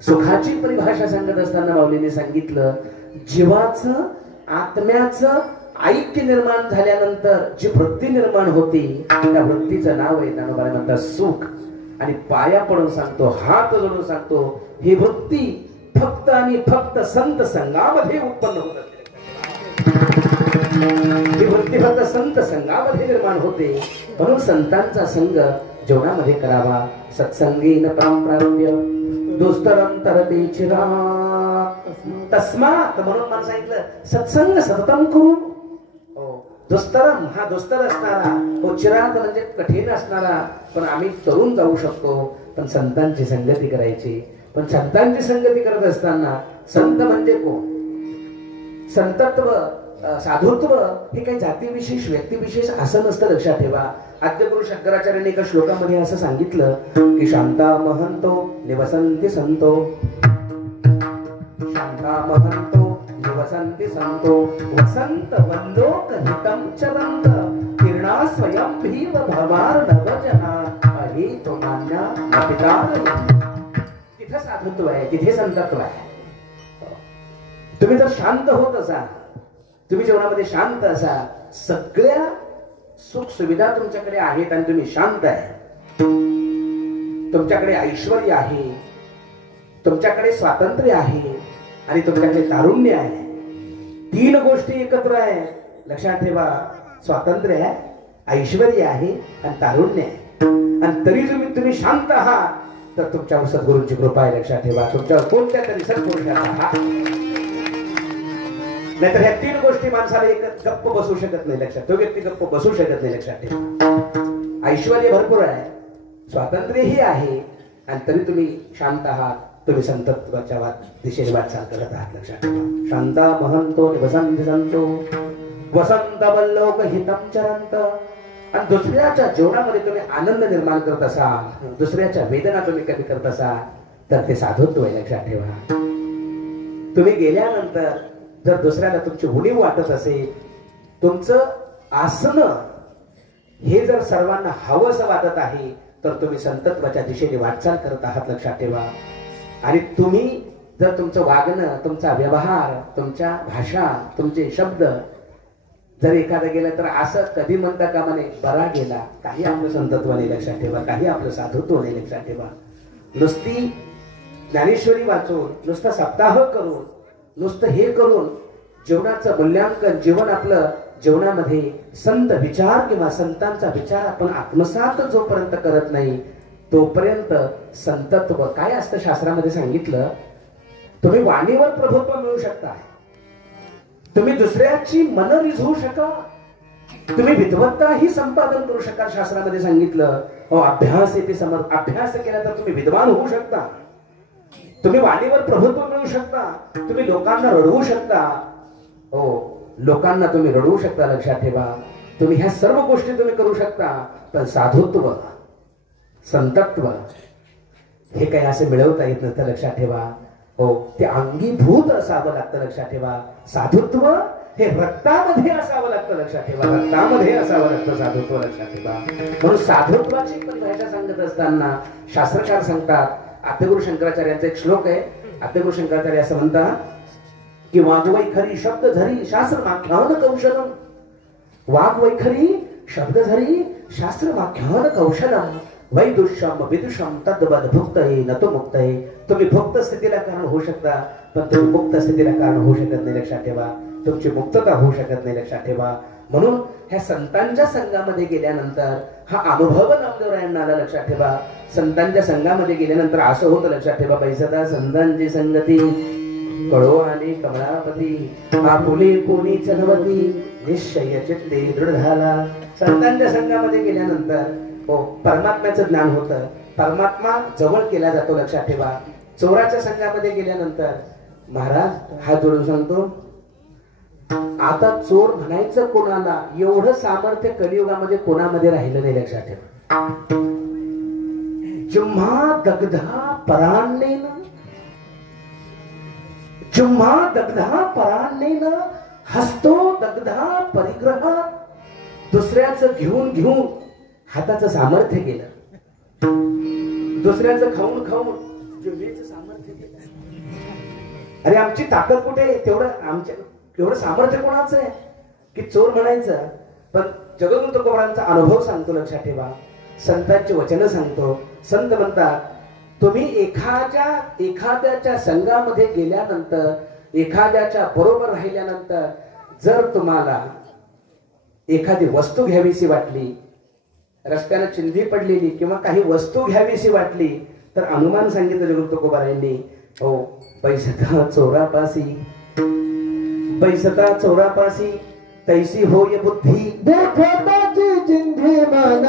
सुखाची परिभाषा सांगत असताना माऊलीने सांगितलं जीवाचं आत्म्याचं ऐक्य निर्माण झाल्यानंतर जी वृत्ती निर्माण होती त्या वृत्तीचं नाव आहे ज्ञानोबा म्हणतात सुख. आणि पाया पडून सांगतो, हात जोडून सांगतो, ही वृत्ती फक्त आणि फक्त संत संघामध्ये उत्पन्न होत असते. ही वृत्ती फक्त संत संघामध्ये निर्माण होते. म्हणून संतांचा संघ जीवनामध्ये करावा. सत्संगीन प्राप्य दुस्तरं तरते चिरा तस्मात, म्हणून मला सांगितलं सत्संग सततम करू. दुस्तरम हा दुस्तर असणारा, चिरात म्हणजे कठीण असणारा, पण आम्ही तरुण जाऊ शकतो. पण संतांची संगती करायची. पण संतांची संगती करत असताना संत म्हणजे कोण? संतत्व साधुत्व हे काही जातीविशेष व्यक्तिविशेष असं नसतं. लक्षात ठेवा. आद्यगुरु शंकराचार्यांनी एका श्लोकामध्ये असं सांगितलं की शांता महंतो निवसंती संतो, शांता महंतो निवसंती संतो वसंत वल्लोक हितम चरंत किरणा स्वयं भीव भवार नवजना अहे तो मान्या अपितार. तिथे साधुत्व आहे, तिथे संतत्व आहे. तुम्ही जर शांत होत असाल, तुम्ही जीवनामध्ये शांत असाल, सगळ्या सुख सुविधा तुमच्याकडे आहेत आणि तुम्ही शांत आहे, तुमच्याकडे ऐश्वर्य आहे, तुमच्याकडे स्वातंत्र्य आहे आणि तुमच्याकडे तारुण्य आहे. 3 गोष्टी एकत्र आहे. लक्षात ठेवा. स्वातंत्र्य आहे, ऐश्वर्य आहे आणि तारुण्य आहे. आणि तरी तुम्ही शांत आहात तर तुमच्यावर सद्गुरूंची कृपा आहे. लक्षात ठेवा. तुमच्यावर कोणत्या तरी सत्पुरुषाचा हात. नाहीतर ह्या 3 गोष्टी माणसाला एक गप्प बसू शकत नाही. लक्षात. तो व्यक्ती गप्प बसू शकत नाही. लक्षात ठेवा. ऐश्वर्य भरपूर आहे, स्वातंत्र्यही आहे आणि तरी तुम्ही शांत आहात. तुम्ही संतत्वाच्या दिशेने वाटचाल करत आहात. लक्षात ठेवा. शांता महंतो निवसंती संतो वसंत वल्लोक हितम चरंत. आणि दुसऱ्याच्या जीवनामध्ये तुम्ही आनंद निर्माण करत असाल, दुसऱ्याच्या वेदना तुम्ही कधी करत असाल तर ते साधुत्व आहे. लक्षात ठेवा. तुम्ही गेल्यानंतर जर दुसऱ्याला तुमची उणीव वाटत असेल, तुमचं आसनं हे जर सर्वांना हवंसं वाटत आहे तर तुम्ही संतत्वाच्या दिशेने वाटचाल करत आहात. लक्षात ठेवा. आणि तुम्ही जर तुमचं वागणं, तुमचा व्यवहार, तुमच्या भाषा, तुमचे शब्द जर एखादा गेला तर असं कधी म्हणता कामा नये बरा गेला. काही आपलं संतत्व नाही. लक्षात ठेवा. काही आपलं साधुत्व नाही. लक्षात ठेवा. नुसती ज्ञानेश्वरी वाचून, नुसता सप्ताह करून, नुसतं हे करून जीवनाचं मूल्यांकन, जीवन आपलं जीवनामध्ये संत विचार किंवा संतांचा विचार आपण आत्मसात जोपर्यंत करत नाही तोपर्यंत संतत्व काय असतं शास्त्रामध्ये सांगितलं. तुम्ही वाणीवर प्रभुत्व मिळू शकता, तुम्ही दुसऱ्याची मन रिझवू शका, तुम्ही विद्वत्ताही संपादन करू शकाल. शास्त्रामध्ये सांगितलं अभ्यास येते समर्थ. अभ्यास केला तर तुम्ही विद्वान होऊ शकता, तुम्ही वाणीवर प्रभुत्व मिळवू शकता, तुम्ही लोकांना रडवू शकता. लोकांना तुम्ही रडवू शकता. लक्षात ठेवा. तुम्ही ह्या सर्व गोष्टी तुम्ही करू शकता. पण साधुत्व, संतत्व हे काही असे मिळवता येत नसतं. लक्षात ठेवा. ते अंगीभूत असावं लागतं. लक्षात ठेवा. साधुत्व हे रक्तामध्ये असावं लागतं. लक्षात ठेवा. रक्तामध्ये असावं लागतं साधुत्व. लक्षात ठेवा. म्हणून साधुत्वाची परिभाषा सांगत असताना शास्त्रकार सांगतात, आद्यगुरु शंकराचार्यांचा एक श्लोक आहे. आद्यगुरु शंकराचार्य असं म्हणतात की वाग्वैखरी शब्द धरी शास्त्र माख्यान कौशलम. वाग्वैखरी शब्द धरी शास्त्र माख्यान कौशलम वैदुष्यम विदुषम तद्वद भुक्तये न तो मुक्तये. तुम्ही भुक्त स्थितीला कारण होऊ शकता पण तुम्ही मुक्त स्थितीला कारण होऊ शकत नाही. लक्षात ठेवा. तुमची मुक्तता होऊ शकत नाही. लक्षात ठेवा. म्हणून ह्या संतांच्या संघामध्ये गेल्यानंतर हा अनुभव नामदेवरायांना आला. लक्षात ठेवा. संतांच्या संघामध्ये गेल्यानंतर असं होतं. लक्षात ठेवा. पैसदा संतांची संगती कळो आणि कमलापती आपुले कोणी चलवती निश्चय चित्ते दृढ झाला. संतांच्या संघामध्ये गेल्यानंतर परमात्म्याचं ज्ञान होतं. परमात्मा जवळ केला जातो. लक्षात ठेवा. चोराच्या संघामध्ये गेल्यानंतर महाराज हात जोडून सांगतो, आता चोर म्हणायचं कोणाला, एवढं सामर्थ्य कलियुगामध्ये कोणामध्ये राहिलं नाही. लक्षात ठेवा. जिम्हा दग्धा परान्नेन, जिम्हा दग्धा परान्नेन हस्तो दग्धा परिग्रह. दुसऱ्याचं घेऊन घेऊन हाताचं सामर्थ्य केलं, दुसऱ्याचं खाऊन खाऊन जिभेचं सामर्थ्य केलं. अरे आमची ताकद कुठे? तेवढं आमच्या एवढं सामर्थ्य कोणाचं आहे की चोर म्हणायचं. पण जगदगुरु तुकोबारांचा अनुभव सांगतो. लक्षात ठेवा. संतांची वचन सांगतो. संत म्हणतात तुम्ही एखाद्याच्या संघामध्ये गेल्यानंतर, एखाद्याच्या बरोबर राहिल्यानंतर जर तुम्हाला एखादी वस्तू घ्यावीशी वाटली, रस्त्यानं चिंधी पडलेली किंवा काही वस्तू घ्यावीशी वाटली तर अनुमान सांगितलं जगत तुकोबारायांनी, हो पैसता चोरापासी, पैसता चोरापासी तैसी होय बुद्धी, देखताची जिंधी मन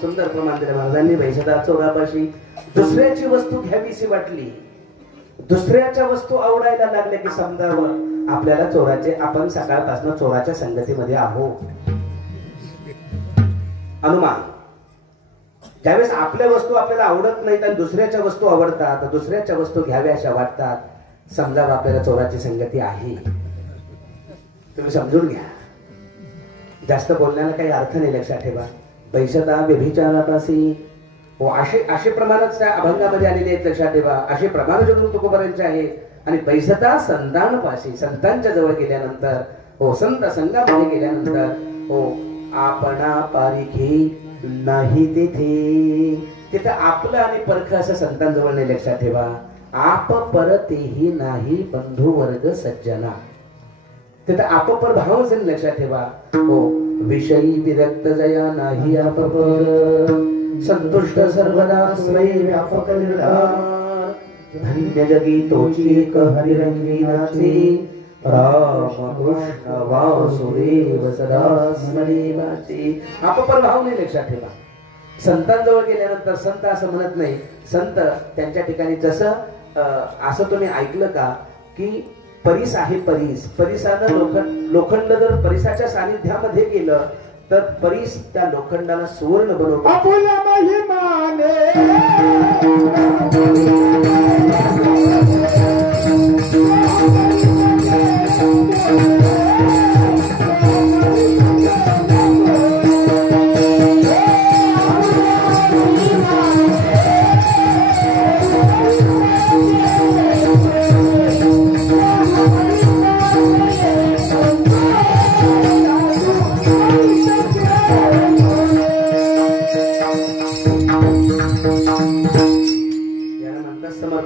सुंदर प्रमाण दिले महाराजांनी. पैसदा चोरापाशी दुसऱ्याची वस्तू घ्यावीशी वाटली, दुसऱ्याच्या वस्तू आवडायला लागल्या की समजावं आपल्याला चोराचे, आपण सकाळपासून चोराच्या संगतीमध्ये आहोत. अनुमान, ज्यावेळेस आपल्या वस्तू आपल्याला आवडत नाहीत आणि दुसऱ्याच्या वस्तू आवडतात, दुसऱ्याच्या वस्तू घ्याव्याशा वाटतात, समजावं आपल्याला चोराची संगती आहे. तुम्ही समजून घ्या, जास्त बोलण्याला काही अर्थ नाही, लक्षात ठेवा. पैसदा व्यभिचारापासी, हो असे प्रमाणच त्या अभंगामध्ये आलेले आहेत, लक्षात ठेवा. असे प्रमाण जगून तुकोबारांचे आहे. आणि पैसदा संतानपाशी, संतांच्या जवळ गेल्यानंतर, हो संत संघामध्ये गेल्यानंतर, हो आपणा पारिखी नाही तिथे आपलं आणि परख असं संतांजवळ नाही, लक्षात ठेवा. आप पर तेही नाही बंधू वर्ग सज्जना, तिथं आप पर भावच नाही, लक्षात ठेवा. हो विषयी विरक्त जया नाही आप पर, संतुष्ट सर्वदा स्वयं व्यापक निर्धार, धन्य जगी तोची एक हरिरंगीनाची, राम कृष्ण वासुदेव सदा स्मरेवाची. आप पर भाव नाही, लक्षात ठेवा. संतांजवळ गेल्यानंतर संत असं म्हणत नाही. संत त्यांच्या ठिकाणी जसं असं तुम्ही ऐकलं का की परीस आहे, परिसानं लोखंड जर परिसाच्या सानिध्यामध्ये गेलं तर परीस त्या लोखंडाला सुवर्ण बनवतो. आपुला महिमाने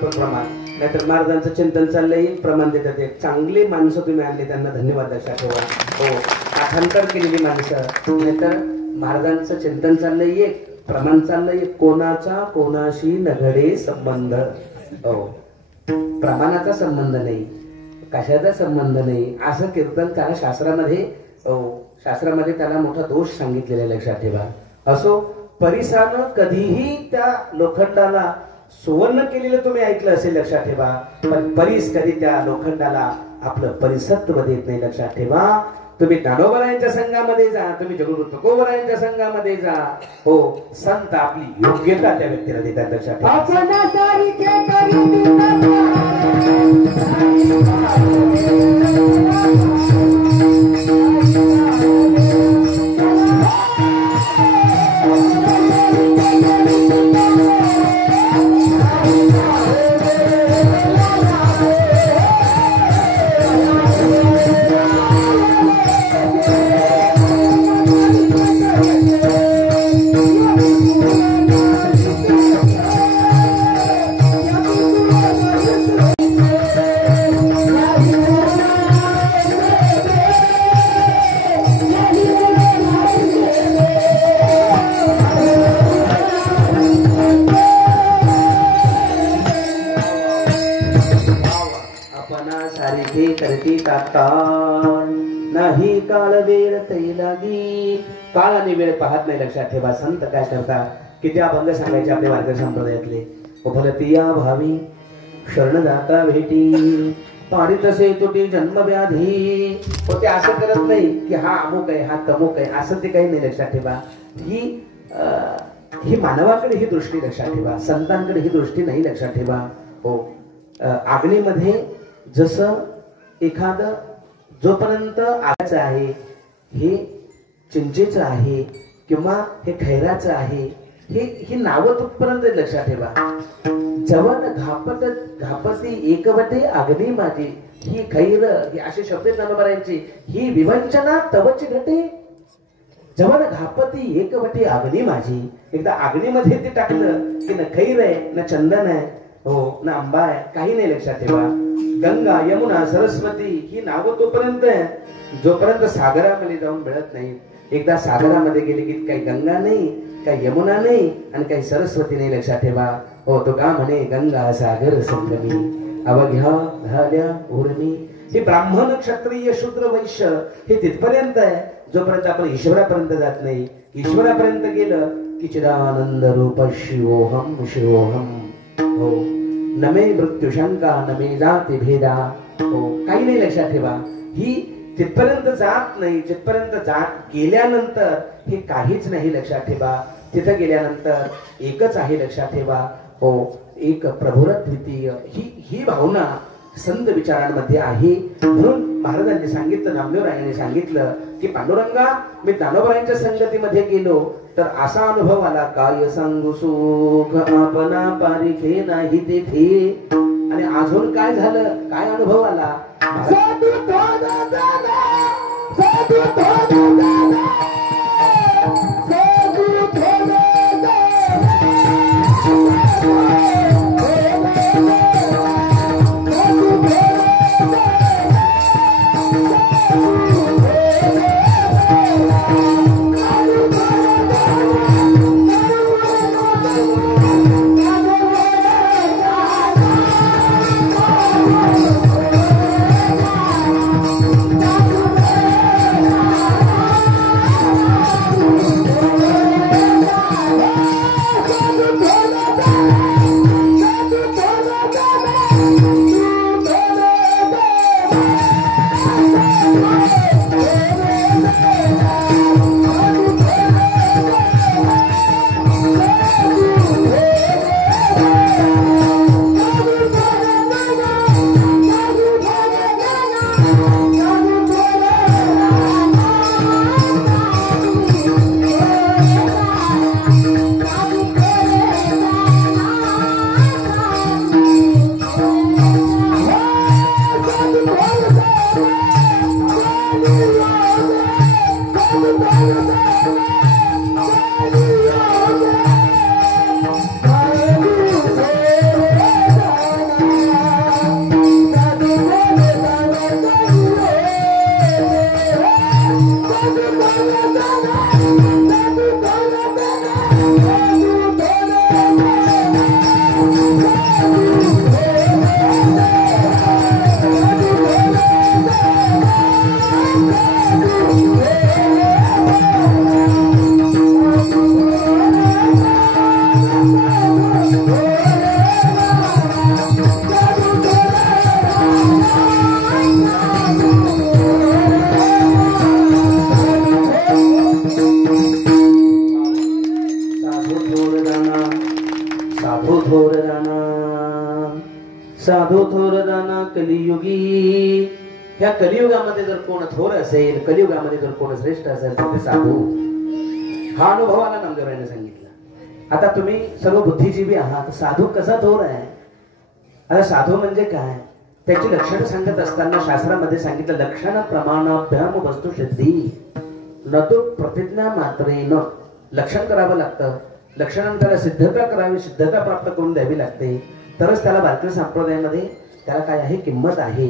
प्रमाण, नाहीतर महाराजांचं चिंतन चाललंय, प्रमाण देतात. एक चांगली माणसं तुम्ही आणली, त्यांना धन्यवाद, लक्षात ठेवा. हो पाठांतर केलेली माणसं, नाहीतर महाराजांचं चिंतन चाललंय, एक प्रमाण चाललंय, कोणाचा कोणाशी नघडे संबंध. हो प्रमाणाचा संबंध नाही, कशाचा संबंध नाही, असं कीर्तन त्याला शास्त्रामध्ये, शास्त्रामध्ये त्याला मोठा दोष सांगितलेला, लक्षात ठेवा. असो परिसानं कधीही त्या लोखंडाला सुवर्ण केलेलं तुम्ही ऐकलं असेल, लक्षात ठेवा. पण परीस कधी त्या लोखंडाला आपलं परिसत्व देत नाही, लक्षात ठेवा. तुम्ही ज्ञानोबरायांच्या संघामध्ये जा, तुम्ही जगद्गुरु तुकोबारायांच्या संघामध्ये जा, हो संत आपली योग्यता त्या व्यक्तीला देतात, लक्षात ठेवा. नाही काळ वेळ तै लागी. काळ आणि वेळ पाहत नाही, लक्षात ठेवा. संत काय करतात, किती अभंग सांगायचे आपल्या वारकरी संप्रदायातले. फलतिया भावी शरण जाता भेटी, पाणी तसे तुटी जन्म व्याधी. ते असं करत नाही की हा अमुक आहे हा तमुक आहे, असं ते काही नाही. लक्षात ठेवा, ही मानवाकडे ही दृष्टी लक्षात ठेवा, संतांकडे ही दृष्टी नाही. लक्षात ठेवा. हो, अग्नीमध्ये जसं एखादं जोपर्यंत आगाचं आहे, हे चिंचेचं आहे किंवा हे खैराचं आहे, ही नावं तुटपर्यंत लक्षात ठेवा. जवन घापती एकवटे अग्नी माझी, ही खैर, ही असे शब्द ज्ञानोबारायांचे. ही विवंचना तवची घटे, जवन घापती एकवटे अग्नी माझी. एकदा अग्नीमध्ये ते टाकलं की न खैर आहे, न चंदन आहे, हो, न आंबा आहे, काही नाही. लक्षात ठेवा. गंगा, यमुना, सरस्वती ही नावं तोपर्यंत आहे जोपर्यंत सागरामध्ये जाऊन मिळत नाही. एकदा सागरामध्ये गेले की काही गंगा नाही, काही यमुना नाही आणि काही सरस्वती नाही. लक्षात ठेवा. हो, तो का म्हणे गंगा सागर संगमी, अवघ्या झाल्या उर्मी. हे ब्राह्मण, क्षत्रिय, शूद्र, वैश्य हे तिथपर्यंत आहे जोपर्यंत आपण ईश्वरापर्यंत जात नाही. ईश्वरापर्यंत गेलं की चिदानंद रूप शिवोहम शिवोहम. हो, नमे मृत्यू शंका नमे जाती भेदा. हो, काही नाही. लक्षात ठेवा, ही तिथपर्यंत जात नाही. जिथपर्यंत जात गेल्यानंतर हे काहीच नाही. लक्षात ठेवा. तिथं गेल्यानंतर एकच आहे. लक्षात ठेवा. हो, एक प्रभुरद्वितीय ही भावना संत विचारांमध्ये आहे. म्हणून महाराजांनी सांगितलं, नामदेवरायांनी सांगितलं की पांडुरंगा, मी ज्ञानोबारायांच्या संगतीमध्ये गेलो तर असा अनुभव आला, काय सांगू सुख आपणा पारिखे नाही तेथे. आणि अजून काय झालं, काय अनुभव आला. साधू थोडा झाला, साधू थोडा झाला, साधू थोडा झाला. साधू थोर जाना कलियुगी. ह्या कलियुगामध्ये जर कोण थोर असेल, कलियुगामध्ये जर कोण श्रेष्ठ असेल तर ते साधू. हा अनुभवाला नामदेवरायांनी सांगितलं. आता तुम्ही सर्व बुद्धिजीवी आहात, साधू कसा थोर आहे. आता साधू म्हणजे काय, त्याची लक्षणं सांगत असताना शास्त्रामध्ये सांगितलं, लक्षण प्रमाणाभ्याम वस्तु सिद्धी न तो प्रतिज्ञा मात्रेन. लक्षण करावं लागतं, लक्षणांना सिद्धता करावी, सिद्धता प्राप्त करून द्यावी लागते, तरच त्याला भारतीय संप्रदायामध्ये त्याला काय आहे, किंमत आहे.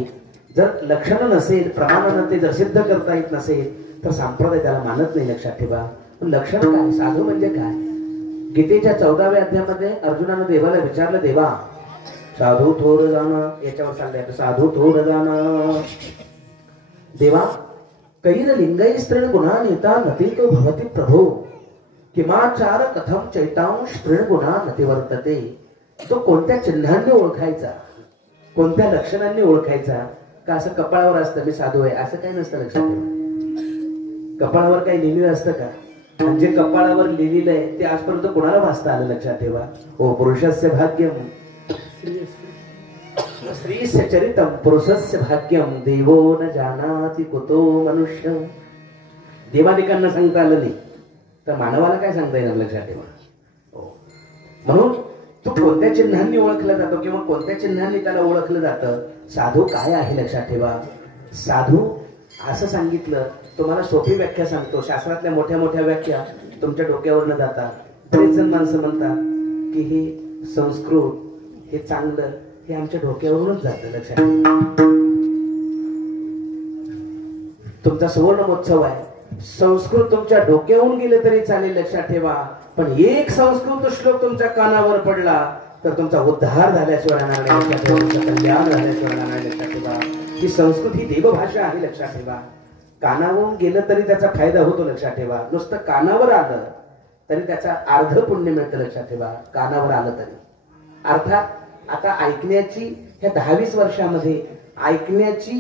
जर लक्षण नसेल, प्रमाणानं ते जर सिद्ध करता येत नसेल तर संप्रदाय त्याला मानत नाही. लक्षात ठेवा. पण लक्षण काय, साधू म्हणजे काय. गीतेच्या 14व्या अध्यायामध्ये अर्जुनानं देवाला विचारलं, देवा साधू थोर जाणं, याच्यावर चाललंय साधू थोर जाणं. देवा कैर लिंगै स्त्रीण गुणा नेता नतीतो भवती प्रभो किमाचार कथम चैतांश स्त्रीण गुणा नती वर्तते. तो कोणत्या चिन्हांनी ओळखायचा, कोणत्या लक्षणांनी ओळखायचा? का असं कपाळावर असतं मी साधू आहे असं काही नसतं, लक्षात ठेवा. कपाळावर काही लिहिलेलं असतं का? आणि जे कपाळावर लिहिलेलं आहे ते आजपर्यंत कोणाला वाचता आलं, लक्षात ठेवा. हो, पुरुषस्य भाग्यम स्त्रीस्य चरितम पुरुषस्य भाग्यम देवो न जानाति कुतो मनुष्य. देवादिकांना सांगता आलं नाही तर मानवाला काय सांगता येणार, लक्षात ठेवा. हो, म्हणून तो कोणत्या चिन्हांनी ओळखला जातो किंवा कोणत्या चिन्हांनी त्याला ओळखलं जातं? साधू काय आहे, लक्षात ठेवा. साधू असं सांगितलं, तुम्हाला सोपी व्याख्या सांगतो. शास्त्रातल्या मोठ्या मोठ्या व्याख्या तुमच्या डोक्यावर न जाता बरेच जण माणसं म्हणतात की हे संस्कृत हे चांगलं, हे आमच्या डोक्यावरूनच जातं, लक्षात ठेवा. तुमचा सुवर्ण महोत्सव आहे, संस्कृत तुमच्या डोक्यावरून गेलं तरी चालेल, लक्षात ठेवा. पण एक संस्कृत श्लोक तुमच्या कानावर पडला तर तुमचा उद्धार झाल्याशिवाय राहणार नाही, लक्षात ठेवा. तुमचं कल्याण झाल्याशिवाय राहणार नाही, लक्षात ठेवा. ही संस्कृत ही देवभाषा आहे, लक्षात ठेवा. कानावरून गेलं तरी त्याचा फायदा होतो, लक्षात ठेवा. नुसतं कानावर आलं तरी त्याचा अर्ध पुण्य मिळतं, लक्षात ठेवा. कानावर आलं तरी. अर्थात आता ऐकण्याची ह्या 10-20 वर्षामध्ये ऐकण्याची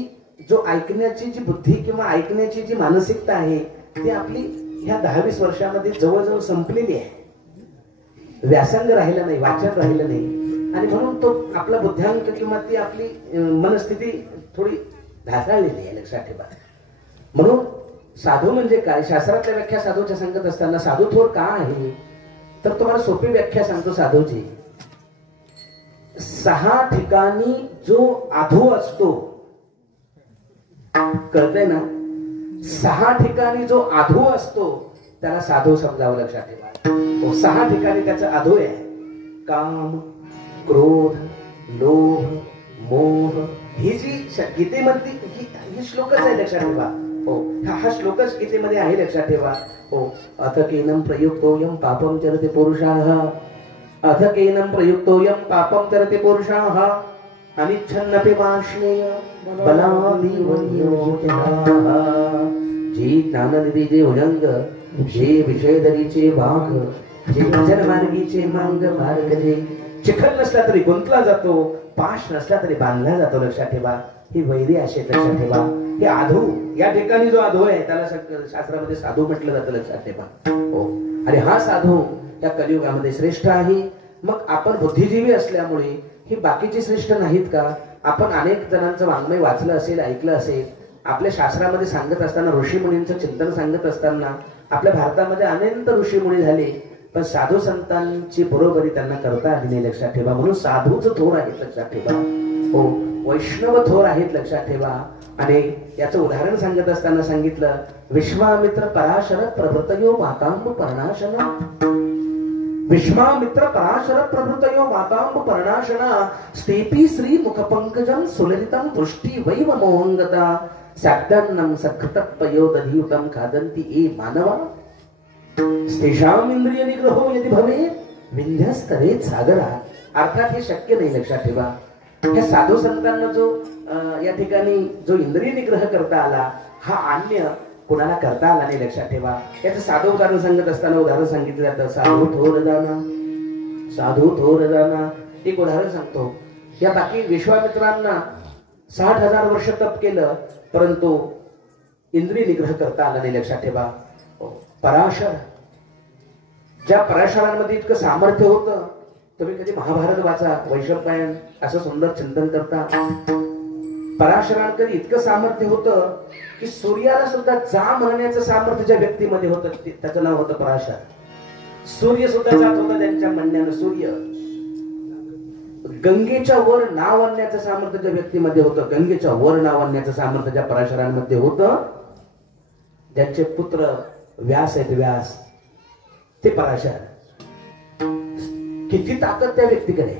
जी बुद्धी किंवा ऐकण्याची जी मानसिकता आहे ती आपली ह्या 10-20 वर्षामध्ये जवळजवळ संपलेली आहे. व्यासंग राहिलं नाही, वाचन राहिलं नाही, आणि म्हणून तो आपला बुद्ध्यांक किंवा ती आपली मनस्थिती थोडी ढासळलेली आहे, लक्षात ठेवा. म्हणून साधू म्हणजे काय? शास्त्रातल्या व्याख्या साधूच्या सांगत असताना साधू थोर का आहे तर तुम्हाला सोपी व्याख्या सांगतो साधूची. 6 ठिकाणी जो आधू असतो, कळतंय ना? 6 ठिकाणी जो आधू असतो त्याला साधू समजावं, लक्षात ठेवा. 6 ठिकाणी त्याचं आधू आहे. काम, क्रोध, लोभ, मोह. ही जी गीतेमध्ये ही श्लोकच आहे, लक्षात ठेवा. हो, हा श्लोकच गीतेमध्ये आहे, लक्षात ठेवा. हो, अथ केनं प्रयुक्तोयं पापं चरते पुरुषाः, अथ केनं प्रयुक्तोयं पापं चरते पुरुषाः अनिच्छन्नपि वाष्णेय बलादीव नियोजिताः. जे ज्ञाननिधीचे उजंग, जे विषयधरीचे वाघ, जे भजन मार्गीचे मांग मार्ग, जे चिखल नसला तरी गुंतला जातो, पाश नसला तरी बांधला जातो, लक्षात ठेवा. ही वैरी असे, लक्षात ठेवा. हे आधू, या ठिकाणी जो आधू आहे त्याला शास्त्रामध्ये साधू म्हटलं जातं, लक्षात ठेवा. हो, आणि हा साधू त्या कलियुगामध्ये श्रेष्ठ आहे. मग आपण बुद्धिजीवी असल्यामुळे ही बाकीचे श्रेष्ठ नाहीत का? आपण अनेक जणांचं वाङ्मय वाचलं असेल, ऐकलं असेल. आपल्या शास्त्रामध्ये सांगत असताना ऋषीमुनींचं चिंतन सांगत असताना आपल्या भारतामध्ये अनंत ऋषीमुनी झाले, पण साधू संतांची बरोबरी त्यांना करता आली नाही, लक्षात ठेवा. म्हणून साधूच थोर आहेत, लक्षात ठेवा. हो, वैष्णव थोर आहेत, लक्षात ठेवा. आणि याचं उदाहरण सांगत असताना सांगितलं, विश्वामित्र पराशर प्रभृतयो मातांब पर्णाशना. विश्वामित्र पराशर प्रभृतयो मातांब पर्णाशना स्तेपी श्री मुखपंकजं सुललितं दृष्टी वैव मोहंगता साक्तन्नं सकृतपयोदधियुतं खादन्ति ए मानवा स्तेषाम इंद्रिय निग्रहो यदि भवेत् विंध्यस्तरेत सागरा. अर्थात हे शक्य नाही, लक्षात ठेवा. ह्या साधू संतांना जो या ठिकाणी जो इंद्रिय निग्रह करता आला, हा अन्य कोणाला करता आला नाही, लक्षात ठेवा. याचं साधं उदाहरण सांगत असताना उदाहरण सांगितलं जातं, साधू थोर जाना, साधू थोर जाना. एक उदाहरण सांगतो. या बाकी विश्वामित्रांना 60,000 वर्ष तप केलं परंतु इंद्रिय निग्रह करता आला नाही, लक्षात ठेवा. पराशर, ज्या पराशरांमध्ये इतकं सामर्थ्य होतं, तुम्ही कधी महाभारत वाचा, वैशंपायन असं सुंदर चिंतन करता. पराशरांकडे इतकं सामर्थ्य होतं की सूर्याला सुद्धा जा म्हणण्याचं सामर्थ्य ज्या व्यक्तीमध्ये होतं त्याचं नाव होतं पराशर. सूर्य सुद्धा जात होता त्यांच्या म्हणण्यानं. सूर्य, गंगेच्या वर नाव आणण्याचं सामर्थ्य ज्या व्यक्तीमध्ये होतं, गंगेच्या वर नाव आणण्याचं सामर्थ्य ज्या पराशरांमध्ये होतं, ज्यांचे पुत्र व्यास आहेत, व्यास, ते पराशर. किती ताकद त्या व्यक्तीकडे.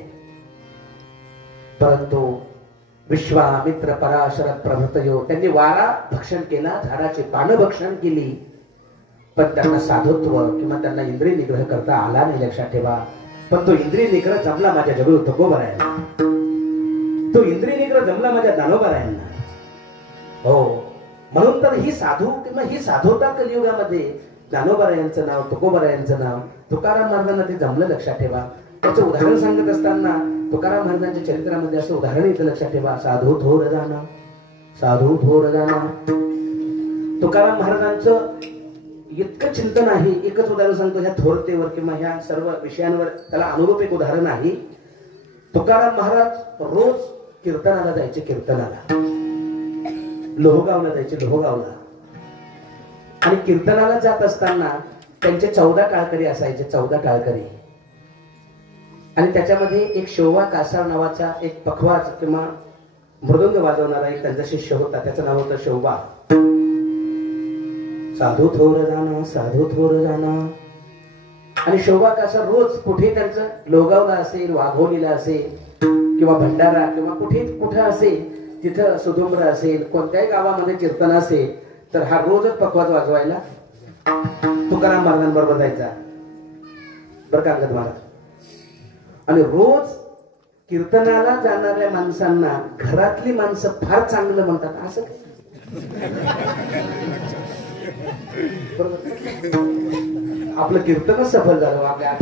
परंतु विश्वामित्र पराशर प्रभृतयो, त्यांनी वारा भक्षण केला, झाडाची पानं भक्षण केली, पण त्यांना साधुत्व किंवा त्यांना इंद्रिय निग्रह करता आला नाही, लक्षात ठेवा. पण तो इंद्रिय निग्रह जमला माझ्या जगू तुकोबरायांना, तो इंद्रिय निग्रह जमला माझ्या दानोबरायांना. हो, म्हणून तर ही साधू किंवा ही साधुता कलियुगामध्ये ज्ञानोबारायांचं नाव, तुकोबारायांचं नाव, तुकाराम महाराजांना ते जमलं, लक्षात ठेवा. त्याचं उदाहरण सांगत असताना तुकाराम महाराजांच्या चरित्रामध्ये असं उदाहरण येतं, लक्षात ठेवा. साधू थोर जाणं, साधू थोर जाणं. तुकाराम महाराजांचं इतकं चिंतन आहे. एकच उदाहरण सांगतो ह्या थोरतेवर किंवा ह्या सर्व विषयांवर, त्याला अनुरूप एक उदाहरण आहे. तुकाराम महाराज रोज कीर्तनाला जायचे, कीर्तनाला लोहगावला जायचे, लोहगावला. आणि कीर्तनाला जात असताना त्यांचे 14 टाळकरी असायचे, 14 टाळकरी. आणि त्याच्यामध्ये एक शोभा कासार नावाचा एक पखवाज किंवा मृदंग वाजवणारा एक त्यांचा शिष्य होता, त्याचं नाव होतं शोभा. साधू थोर जाणं, साधू थोर जाणं. आणि शोभा कासार रोज कुठे त्यांचं लोहगावला असेल, वाघोलीला असेल किंवा भंडारा किंवा कुठे असेल, तिथं सुधुम्र असेल, कोणत्याही गावामध्ये कीर्तन असेल तर हा रोजच पखवाज वाजवायला तुकाराम महाराजांबरोबर जायचा, बरं का अंगद महाराज. आणि रोज कीर्तनाला जाणाऱ्या माणसांना घरातली माणसं फार चांगलं म्हणतात, असं आपलं कीर्तनच सफल झालं आपल्या.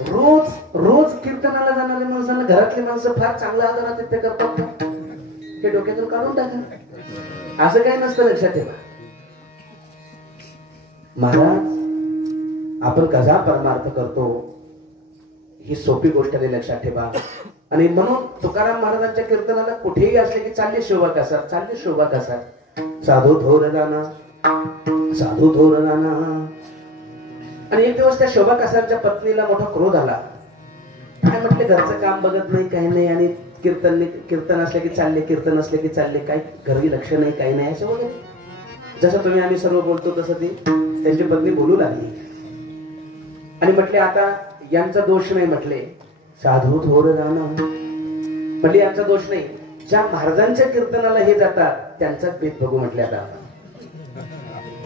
रोज रोज कीर्तनाला जाणाऱ्या माणसांना घरातली माणसं फार चांगलं आदरातिथ्य करतात, हे डोक्यातून काढून टाका. असं काही नसतं, लक्षात ठेवा. महाराज आपण कसा परमार्थ करतो ही सोपी गोष्ट आहे, लक्षात ठेवा. आणि म्हणून तुकाराम महाराजांच्या कीर्तनाला कुठेही असले की चालले शोभा कासार, चालले शोभा कासार. साधू थोर जाणं, साधू थोर जाणं. आणि एक दिवस त्या शोभा कासारच्या पत्नीला मोठा क्रोध आला. काय म्हटले, घरचं काम बघत नाही, काही नाही, आणि कीर्तन असले की चालले, कीर्तन असले की चालले, काही घरी लक्ष नाही, काही नाही, असं वगैरे. जसं तुम्ही आम्ही सर्व बोलतो तसं ती त्यांची पत्नी बोलू लागली. आणि म्हटले आता यांचा दोष नाही, म्हटले साधू थोर जाणं. म्हटले यांचा दोष नाही, ज्या महाराजांच्या कीर्तनाला हे जातात त्यांचाच भेद बघू म्हटले आता.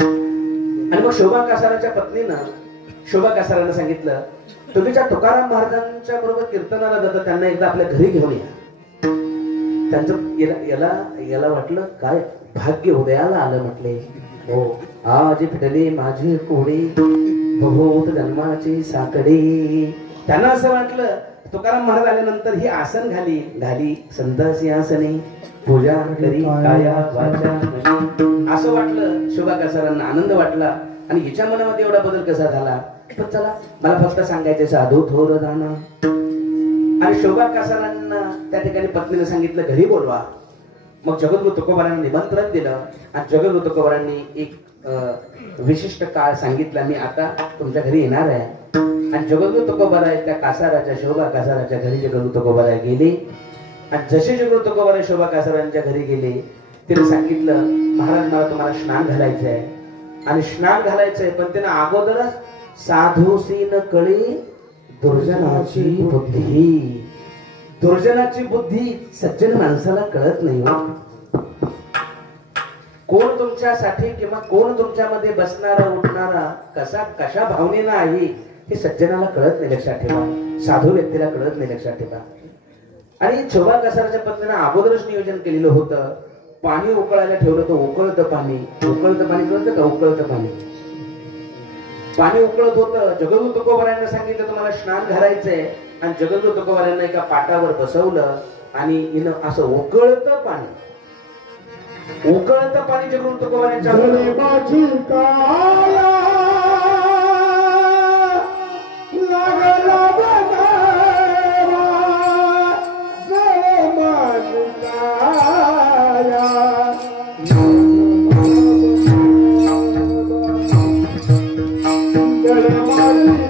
आणि मग शोभा कासाराच्या पत्नीनं शोभा कासाराला सांगितलं, तुम्ही ज्या तुकाराम महाराजांच्या बरोबर कीर्तनाला जाता त्यांना एकदा आपल्या घरी घेऊन या. त्यांचं याला वाटलं काय भाग्य उदयाला आलं, म्हटले हो आज फिटली माझी कोडी, बहुत जन्माची साकडी. त्यांना असं वाटलं तुकाराम महाराज आल्यानंतर ही आसन घाली संतासी आसनी, पूजा करी काया वाचा, असं वाटलं. शोभा कासारांना आनंद वाटला. आणि हिच्या मनामध्ये एवढा बदल कसा झाला, पण चला मला फक्त सांगायचे साधू थोर जाणं. आणि शोभा कासारांना त्या ठिकाणी पत्नीने सांगितलं घरी बोलवा. मग जगद्गुरु तुकोबारांनी निमंत्रण दिलं. आणि जगद्गुरु तुकोबारांनी एक विशिष्ट काळ सांगितला, मी आता तुमच्या घरी येणार आहे. आणि जगद्गुरु तुकोबाराय त्या कासाराच्या, शोभा कासाराच्या घरी जगद्गुरु तुकोबाराय गेले. आणि जसे जगद्गुरु तुकोबाराय शोभा कासारांच्या घरी गेले, तिने सांगितलं महाराज मला तुम्हाला स्नान घालायचंय. आणि स्नान घालायचंय पण त्यानं अगोदरच साधूसी न कळी दुर्जनाची बुद्धी. दुर्जनाची बुद्धी सज्जन माणसाला कळत नाही. कोण तुमच्यासाठी किंवा कोण तुमच्यामध्ये बसणारा उठणारा कशा भावनेनं आहे हे सज्जनाला कळत नाही, लक्षात ठेवा. साधू व्यक्तीला कळत नाही, लक्षात ठेवा. आणि शोभा कासाराच्या पत्नीनं अगोदरच नियोजन केलेलं होतं. पाणी उकळायला ठेवलं तर उकळतं पाणी कळतं का, उकळतं पाणी. पाणी उकळत होतं. जगद्गुरु तुकोबारायांना सांगितलं तुम्हाला स्नान घालायचंय. आणि जगद्गुरु तुकोबारायांना एका पाटावर बसवलं आणि हिनं असं उकळतं पाणी जगद्गुरु तुकोबारायांच्या माझी काया लागला बघावा, जळ माझी काया. जळ माझी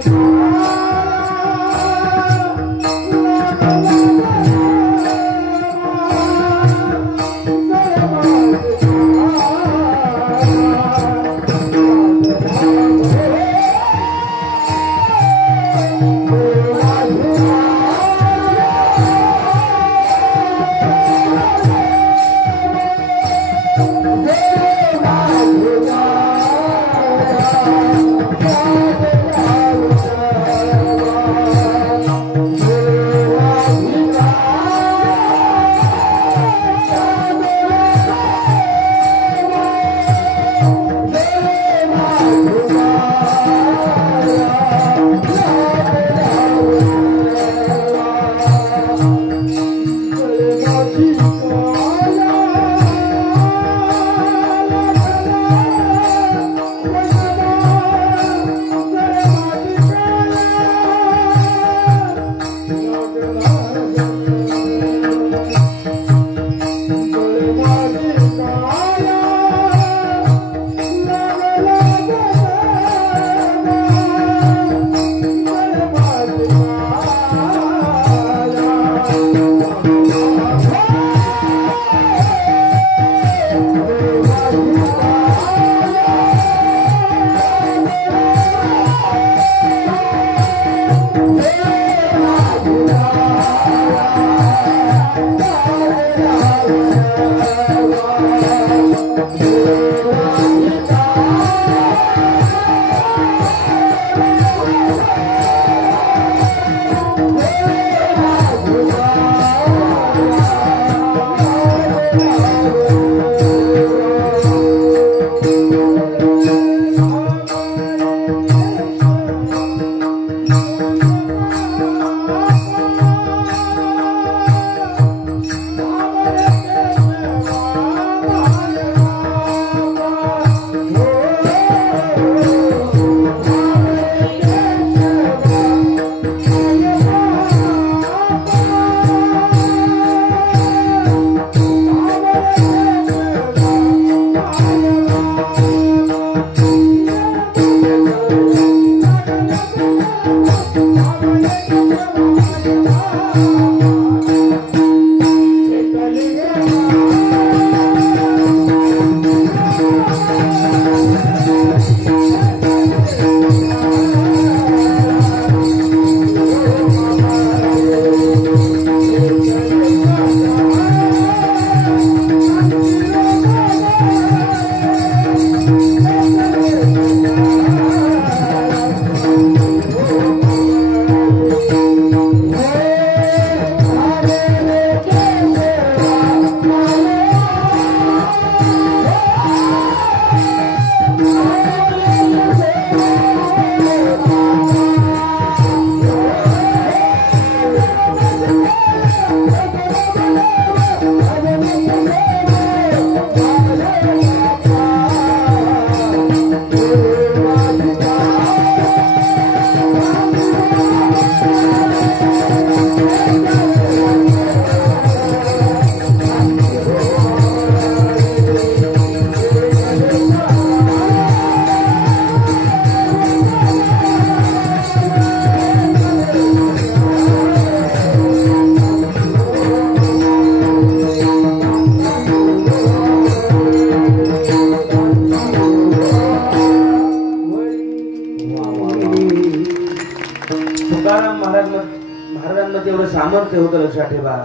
महाराजांमध्ये एवढं सामर्थ्य होतं, लक्षात ठेवा.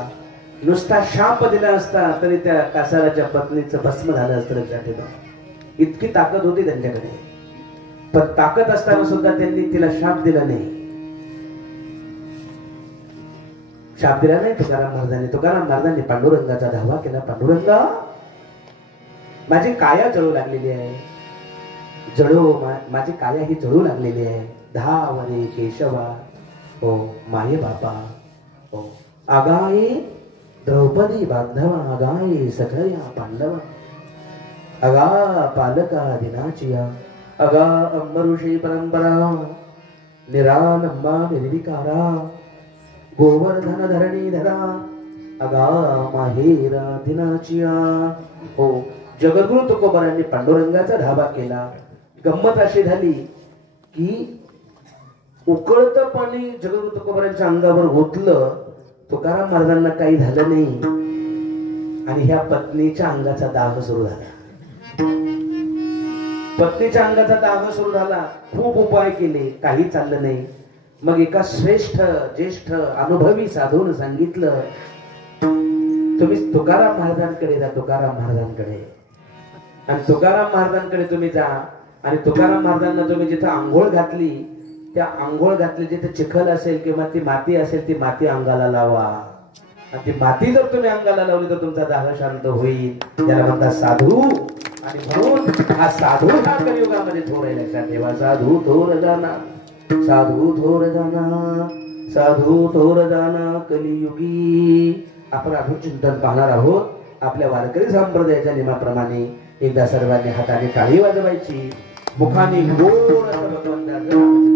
नुसता शाप दिला असता तरी त्या कासाराच्या पत्नीचं भस्म झालं असतं, लक्षात ठेवा. इतकी ताकद होती त्यांच्याकडे. पण ताकद असताना सुद्धा त्यांनी तिला शाप दिला नाही. शाप दिला नाही तुकाराम महाराजांनी पांडुरंगाचा धावा केला. पांडुरंगा, माझी काया जळू लागलेली आहे, माझी काया ही जळू लागलेली आहे. धावरे केशवा, हो माये बापा, हो आगाये द्रौपदी बांधवा, आगाये सखया पांडवा, अगा पालका दिनाचिया, अगा अंबऋषी परंपरा, निरालंबा निर्विकारा, गोवर्धन धरणी धरा, अगा माहेरा दिनाचिया. हो, जगद्गुरु तुकोबारांनी पांडुरंगाचा धावा केला. गंमत अशी झाली की उकळत पाणी जगद्गुरु तुकोबारांच्या अंगावर ओतलं, तुकाराम महाराजांना काही झालं नाही. आणि ह्या पत्नीच्या अंगाचा दाह सुरू झाला. पत्नीच्या अंगाचा दाह सुरू झाला. खूप उपाय केले, काही चाललं नाही. मग एका श्रेष्ठ ज्येष्ठ अनुभवी साधून सांगितलं, तुम्ही तुकाराम महाराजांकडे जा, तुकाराम महाराजांकडे. आणि तुकाराम महाराजांकडे तुम्ही जा आणि तुकाराम महाराजांना तुम्ही जिथं आंघोळ घातली, त्या आंघोळ घातली जिथे चिखल असेल किंवा ती माती असेल, ती माती अंगाला लावा. आणि ती माती जर तुम्ही अंगाला लावली तर तुमचा दाह शांत होईल. त्याला म्हणतात साधू. आणि म्हणून हा साधू हा कलियुगामध्ये थोर आहे, लक्षात ठेवा. साधू थोर जाना, साधू थोर जाना, साधू थोर जाना कलियुगी. आपण अजून चिंतन पाहणार आहोत. आपल्या वारकरी संप्रदायाच्या नियमाप्रमाणे एकदा सर्वांनी हाताने टाळी वाजवायची, मुखाने गोड असं भगवंताचं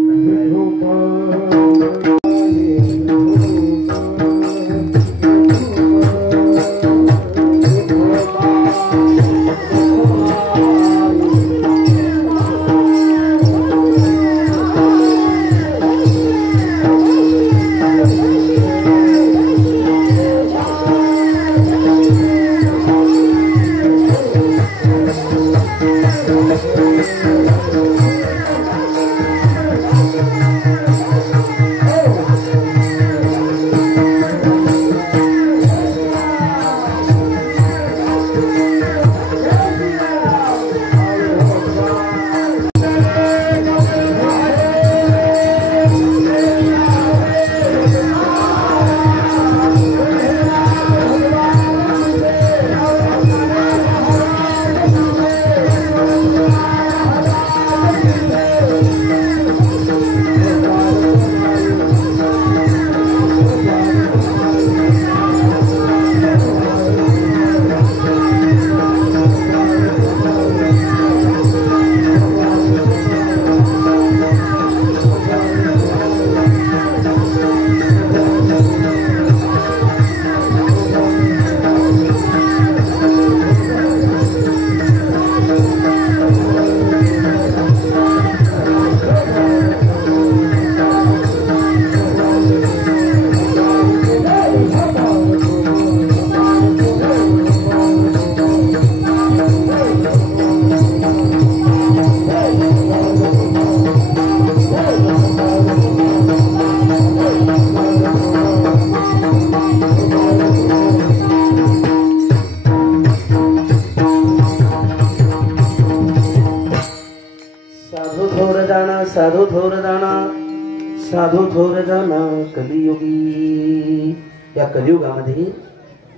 साधू थोर जाना कलियुगी. या कलियुगामध्ये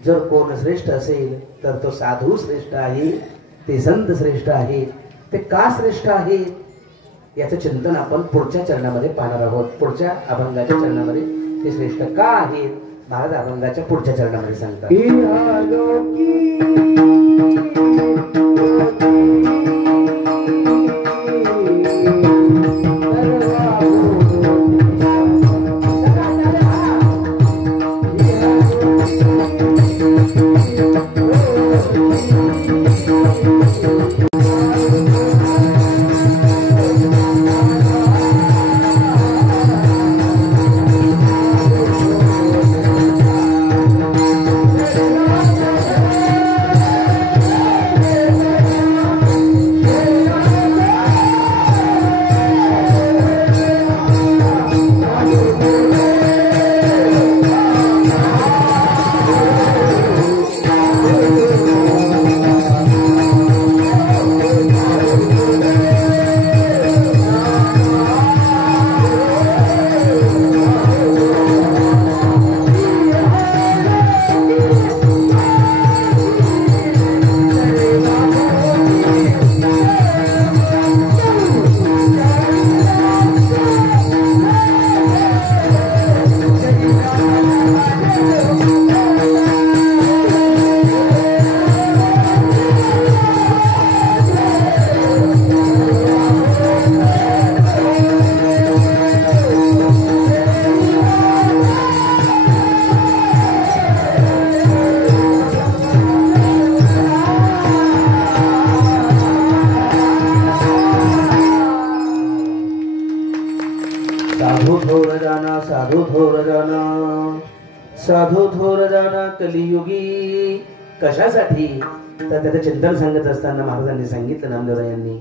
जर कोण श्रेष्ठ असेल तर तो साधू श्रेष्ठ आहे, ते संत श्रेष्ठ आहे. ते का श्रेष्ठ आहे याचं चिंतन आपण पुढच्या चरणामध्ये पाहणार आहोत. पुढच्या अभंगाच्या चरणामध्ये ते श्रेष्ठ का आहेत महाराज अभंगाच्या पुढच्या चरणामध्ये सांगतात. साधू थोर जाना कलियुगी. कशासाठी तर त्याचं चिंतन सांगत असताना महाराजांनी सांगितलं नामदेवरायांनी,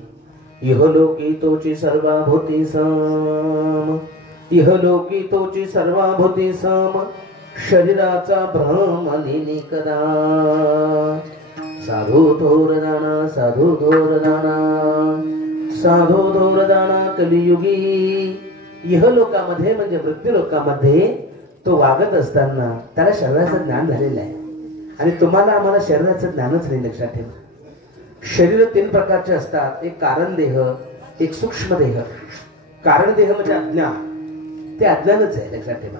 इहलोकी तोची सर्वाभूती सम, इहलोकी तोची सर्वाभूती सम, शरीराचा भ्रम निकदा. साधू थोर जाना, साधू थोर जाना, साधू थोर जाना कलियुगी. इहलोकामध्ये म्हणजे मृत्यू लोकामध्ये तो वागत असताना त्याला शरीराचं ज्ञान झालेलं आहे. आणि तुम्हाला आम्हाला शरीराचं ज्ञानच नाही. लक्षात ठेवा, शरीर 3 प्रकारचे असतात. एक कारण देह, एक सूक्ष्म देह. कारण देह म्हणजे अज्ञान, ते अज्ञानच आहे. लक्षात ठेवा,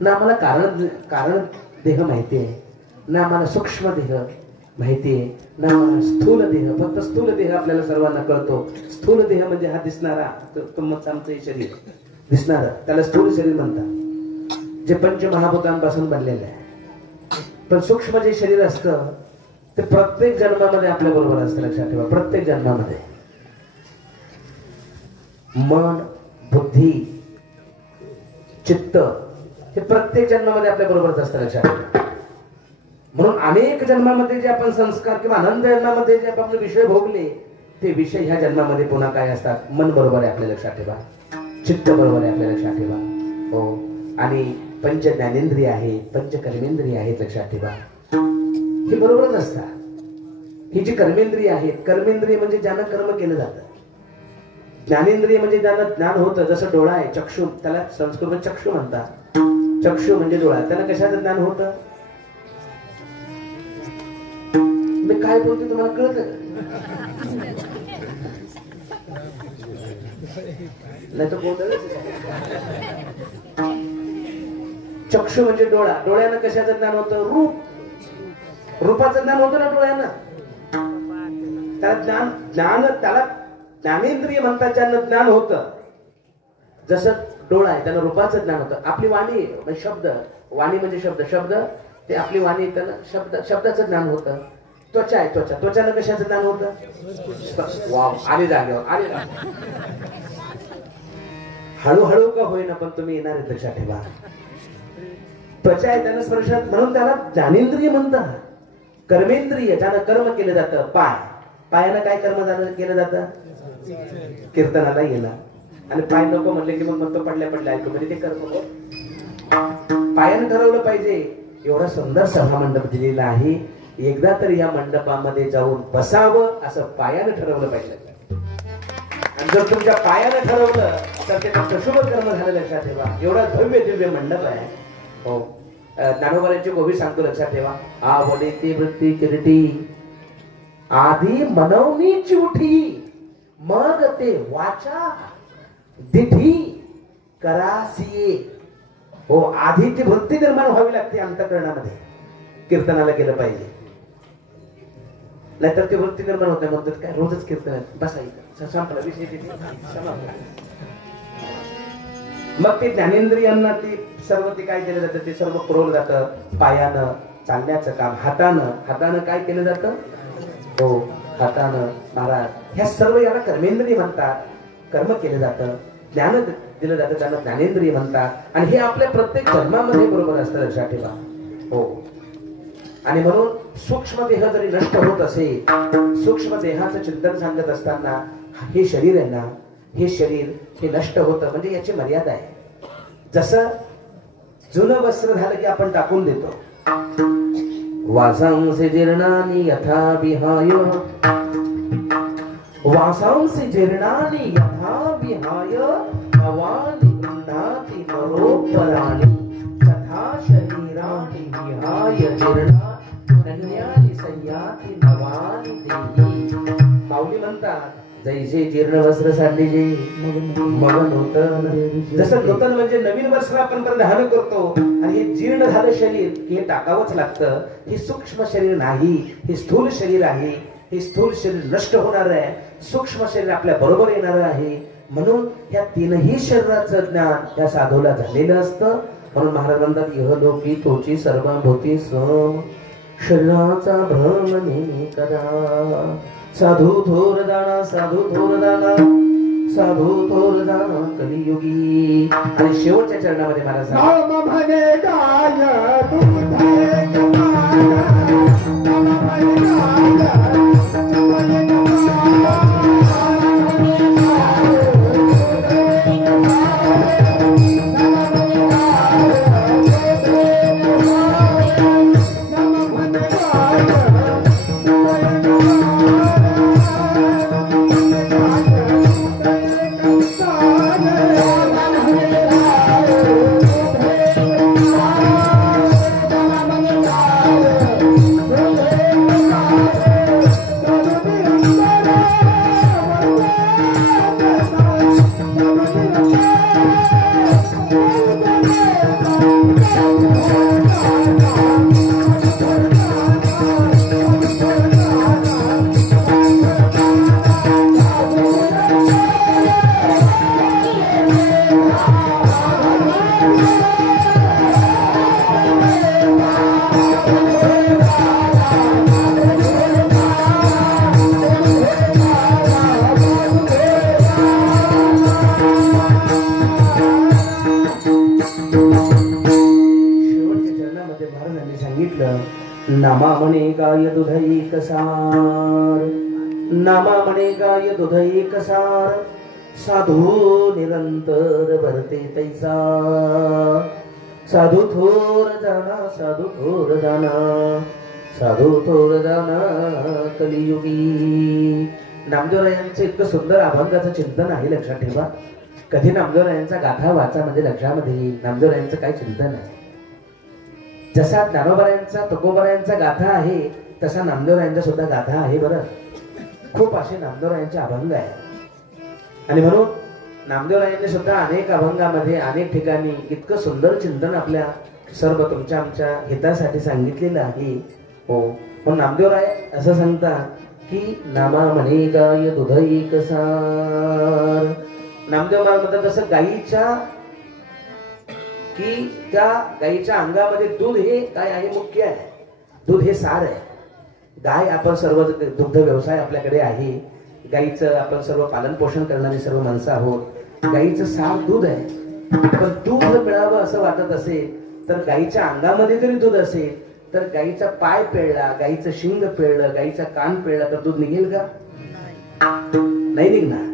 ना आम्हाला कारण देह माहिती आहे, ना आम्हाला सूक्ष्म देह माहिती आहे, ना आम्हाला स्थूल देह. फक्त स्थूल देह आपल्याला सर्वांना कळतो. स्थूल देह म्हणजे हा दिसणारा आमचं शरीर दिसणार, त्याला स्थूल शरीर म्हणतात, जे पंचमहाभूतांपासून बनलेलं आहे. पण सूक्ष्म जे शरीर असतं ते प्रत्येक जन्मामध्ये आपल्या बरोबर असतं. लक्षात ठेवा, प्रत्येक जन्मामध्ये मन, बुद्धी, चित्त हे प्रत्येक जन्मामध्ये आपल्या बरोबरच असतं. लक्षात ठेवा. म्हणून अनेक जन्मामध्ये जे आपण संस्कार किंवा अनंत जन्मामध्ये जे आपण विषय भोगले ते विषय ह्या जन्मामध्ये पुन्हा काय असतात. मन बरोबर आहे आपल्या लक्षात ठेवा, चित्त बरोबर आहे आपल्या लक्षात ठेवा. हो, आणि पंच ज्ञानेंद्रिय आहेत, पंच कर्मेंद्रिय आहेत. लक्षात ठेवा, हे बरोबरच असतात. ही जी कर्मेंद्रिय आहेत, कर्मेंद्रिय म्हणजे ज्यांना कर्म केलं जातं. ज्ञानेंद्रिय म्हणजे ज्यांना ज्ञान होतं. जसं डोळा आहे, चक्षु, त्याला संस्कृत चक्षु म्हणतात. चक्षु म्हणजे डोळा, त्याला कशाचं ज्ञान होतं. मी काय बोलते तुम्हाला कळत नाही तर बोलत. चक्षु म्हणजे डोळा, डोळ्यानं कशाचं ज्ञान होतं. रूप, रूपाचं ज्ञान होतं ना डोळ्यानं. त्याला ज्ञान त्याला ज्ञानेंद्रिय म्हणतात, ज्यांना ज्ञान होतं. जसं डोळा आहे त्याला रूपाचं ज्ञान होतं. आपली वाणी म्हणजे शब्द, वाणी म्हणजे शब्द, शब्द ते आपली वाणी, त्याला शब्दाचं ज्ञान होतं. त्वचा आहे, त्वचा, त्वचानं कशाचं ज्ञान होतं. वाव, आले जागेवर, आले. हळूहळू का होईना पण तुम्ही येणार आहे. लक्षात ठेवा, त्वचा आहे त्यानं स्पर्शात, म्हणून त्याला ज्ञानेंद्रिय म्हणतात. कर्मेंद्रिय ज्यानं कर्म केलं जातं. पाय, पायानं काय कर्म केलं जातं. कीर्तनाला येणं. आणि पाय नको म्हणले की मग म्हणतो पडल्या पडल्या ऐकू, म्हणजे ते कर्म. पायानं ठरवलं पाहिजे. एवढा सुंदर सभा मंडप दिलेला आहे. एकदा तरी या मंडपामध्ये जाऊन बसावं असं पायानं ठरवलं पाहिजे. आणि जर तुमच्या पायानं ठरवलं तर ते फक्त शुभ कर्म झालं लक्षात ठेवा. एवढा भव्य दिव्य मंडप आहे. हो ज्ञानोबाची गोबी सांगतो लक्षात ठेवा. आवडे ती वृत्ती किरटी आधी मनवणीची उठी मग ते वाचा दिठी करासिये. हो आधी ती वृत्ती निर्माण व्हावी लागते अंतःकरणामध्ये. कीर्तनाला गेलं पाहिजे नाहीतर ती वृत्ती निर्माण होते. म्हणतात काय रोजच कीर्तन बसायचं संपला विषय तिथे समाप्त. मग ते ज्ञानेंद्रियांना ती सर्व ते काय केलं जातं ते सर्व पुरवलं जातं. पायानं चालण्याचं काम हातानं काय केलं जातं. हो हातानं महाराज ह्या सर्व याला कर्मेंद्रिय म्हणतात. कर्म केलं जातं. ज्ञान दिलं जातं त्यांना ज्ञानेंद्रिय म्हणतात. आणि हे आपल्या प्रत्येक जन्मामध्ये बरोबर असतं लक्षात ठेवा. हो आणि म्हणून सूक्ष्म देह जरी नष्ट होत असेल सूक्ष्म देहाचं चिंतन सांगत असताना हे शरीर आहे ना हे शरीर हे नष्ट होतं म्हणजे याची मर्यादा आहे. जसं जुनं वस्त्र झालं की आपण टाकून देतो. वासांसी जीर्णानि यथा विहाय वासांसी जीर्णानि यथा विहाय भवानि गृह्णाति नरोपराणि तथा शरीराणि विहाय जीर्णान्यानि संयाति नवानि देहि. माऊली म्हणतात जैसे जीर्ण वस्त्र साडले मगन होत. जसं नूतन म्हणजे नवीन वस्त्र आपण परिधान करतो आणि हे जीर्ण झालं शरीर की हे टाकावंच लागतं. हे सूक्ष्म शरीर नाही हे स्थूल शरीर आहे. हे स्थूल शरीर नष्ट होणार आहे. सूक्ष्म शरीर आपल्या बरोबर येणार आहे. म्हणून या तीनही शरीराचं ज्ञान या साधूला झालेलं असतं. म्हणून महाराज म्हणतात इहलोकी तोची सर्वभूती सम शरीराचा भ्रम नेमी करा. साधू थोर जाणा साधू थोर जाणा साधू थोर जाणा कलियुगी. आणि शेवटच्या चरणामध्ये मला नाम म्हणे गाय दुधाय जमाय नाम म्हणे गाय दुधाय नामा म्हणे गाय दुधई कसार नामा म्हणे गाय दुधई कसार साधू निरंतर भरते तैसा साधू थोर जाना साधू थोर जाना साधू थोर जाना कलियुगी. नामदेवरायांचं इतकं सुंदर अभंगाचं चिंतन आहे लक्षात ठेवा. कधी नामदेवरायांचा गाथा वाचा म्हणजे लक्षामध्ये येईल नामदेवरायांचं काय चिंतन आहे. जसा ज्ञानोबरायांचा तुकोबरायांचा गाथा आहे तसा नामदेवरायांचा सुद्धा गाथा आहे. बरं खूप असे नामदेवरायांचे अभंग आहे. आणि म्हणून नामदेवरायांनी सुद्धा अनेक अभंगामध्ये अनेक ठिकाणी इतकं सुंदर चिंतन आपल्या सर्व तुमच्या आमच्या हितासाठी सांगितलेलं आहे. हो पण नामदेवराय असं सांगतात की नामा म्हणे गाय दुधई कसार. नामदेव महाराज म्हणतात जसं गायीच्या की त्या गायीच्या अंगामध्ये दूध हे काय आहे मुख्य आहे. दूध हे सार आहे. गाय आपण सर्व दुग्ध व्यवसाय आपल्याकडे आहे. गायीचं आपण सर्व पालन पोषण करणारी सर्व माणसं आहोत. गायीचं सार दूध आहे. पण दूध मिळावं असं वाटत असेल तर गायीच्या अंगामध्ये जरी दूध असेल तर गायीचा पाय पिळला गायीचं शिंग पिळलं गायीचा कान पिळला तर दूध निघेल का. नाही निघणार.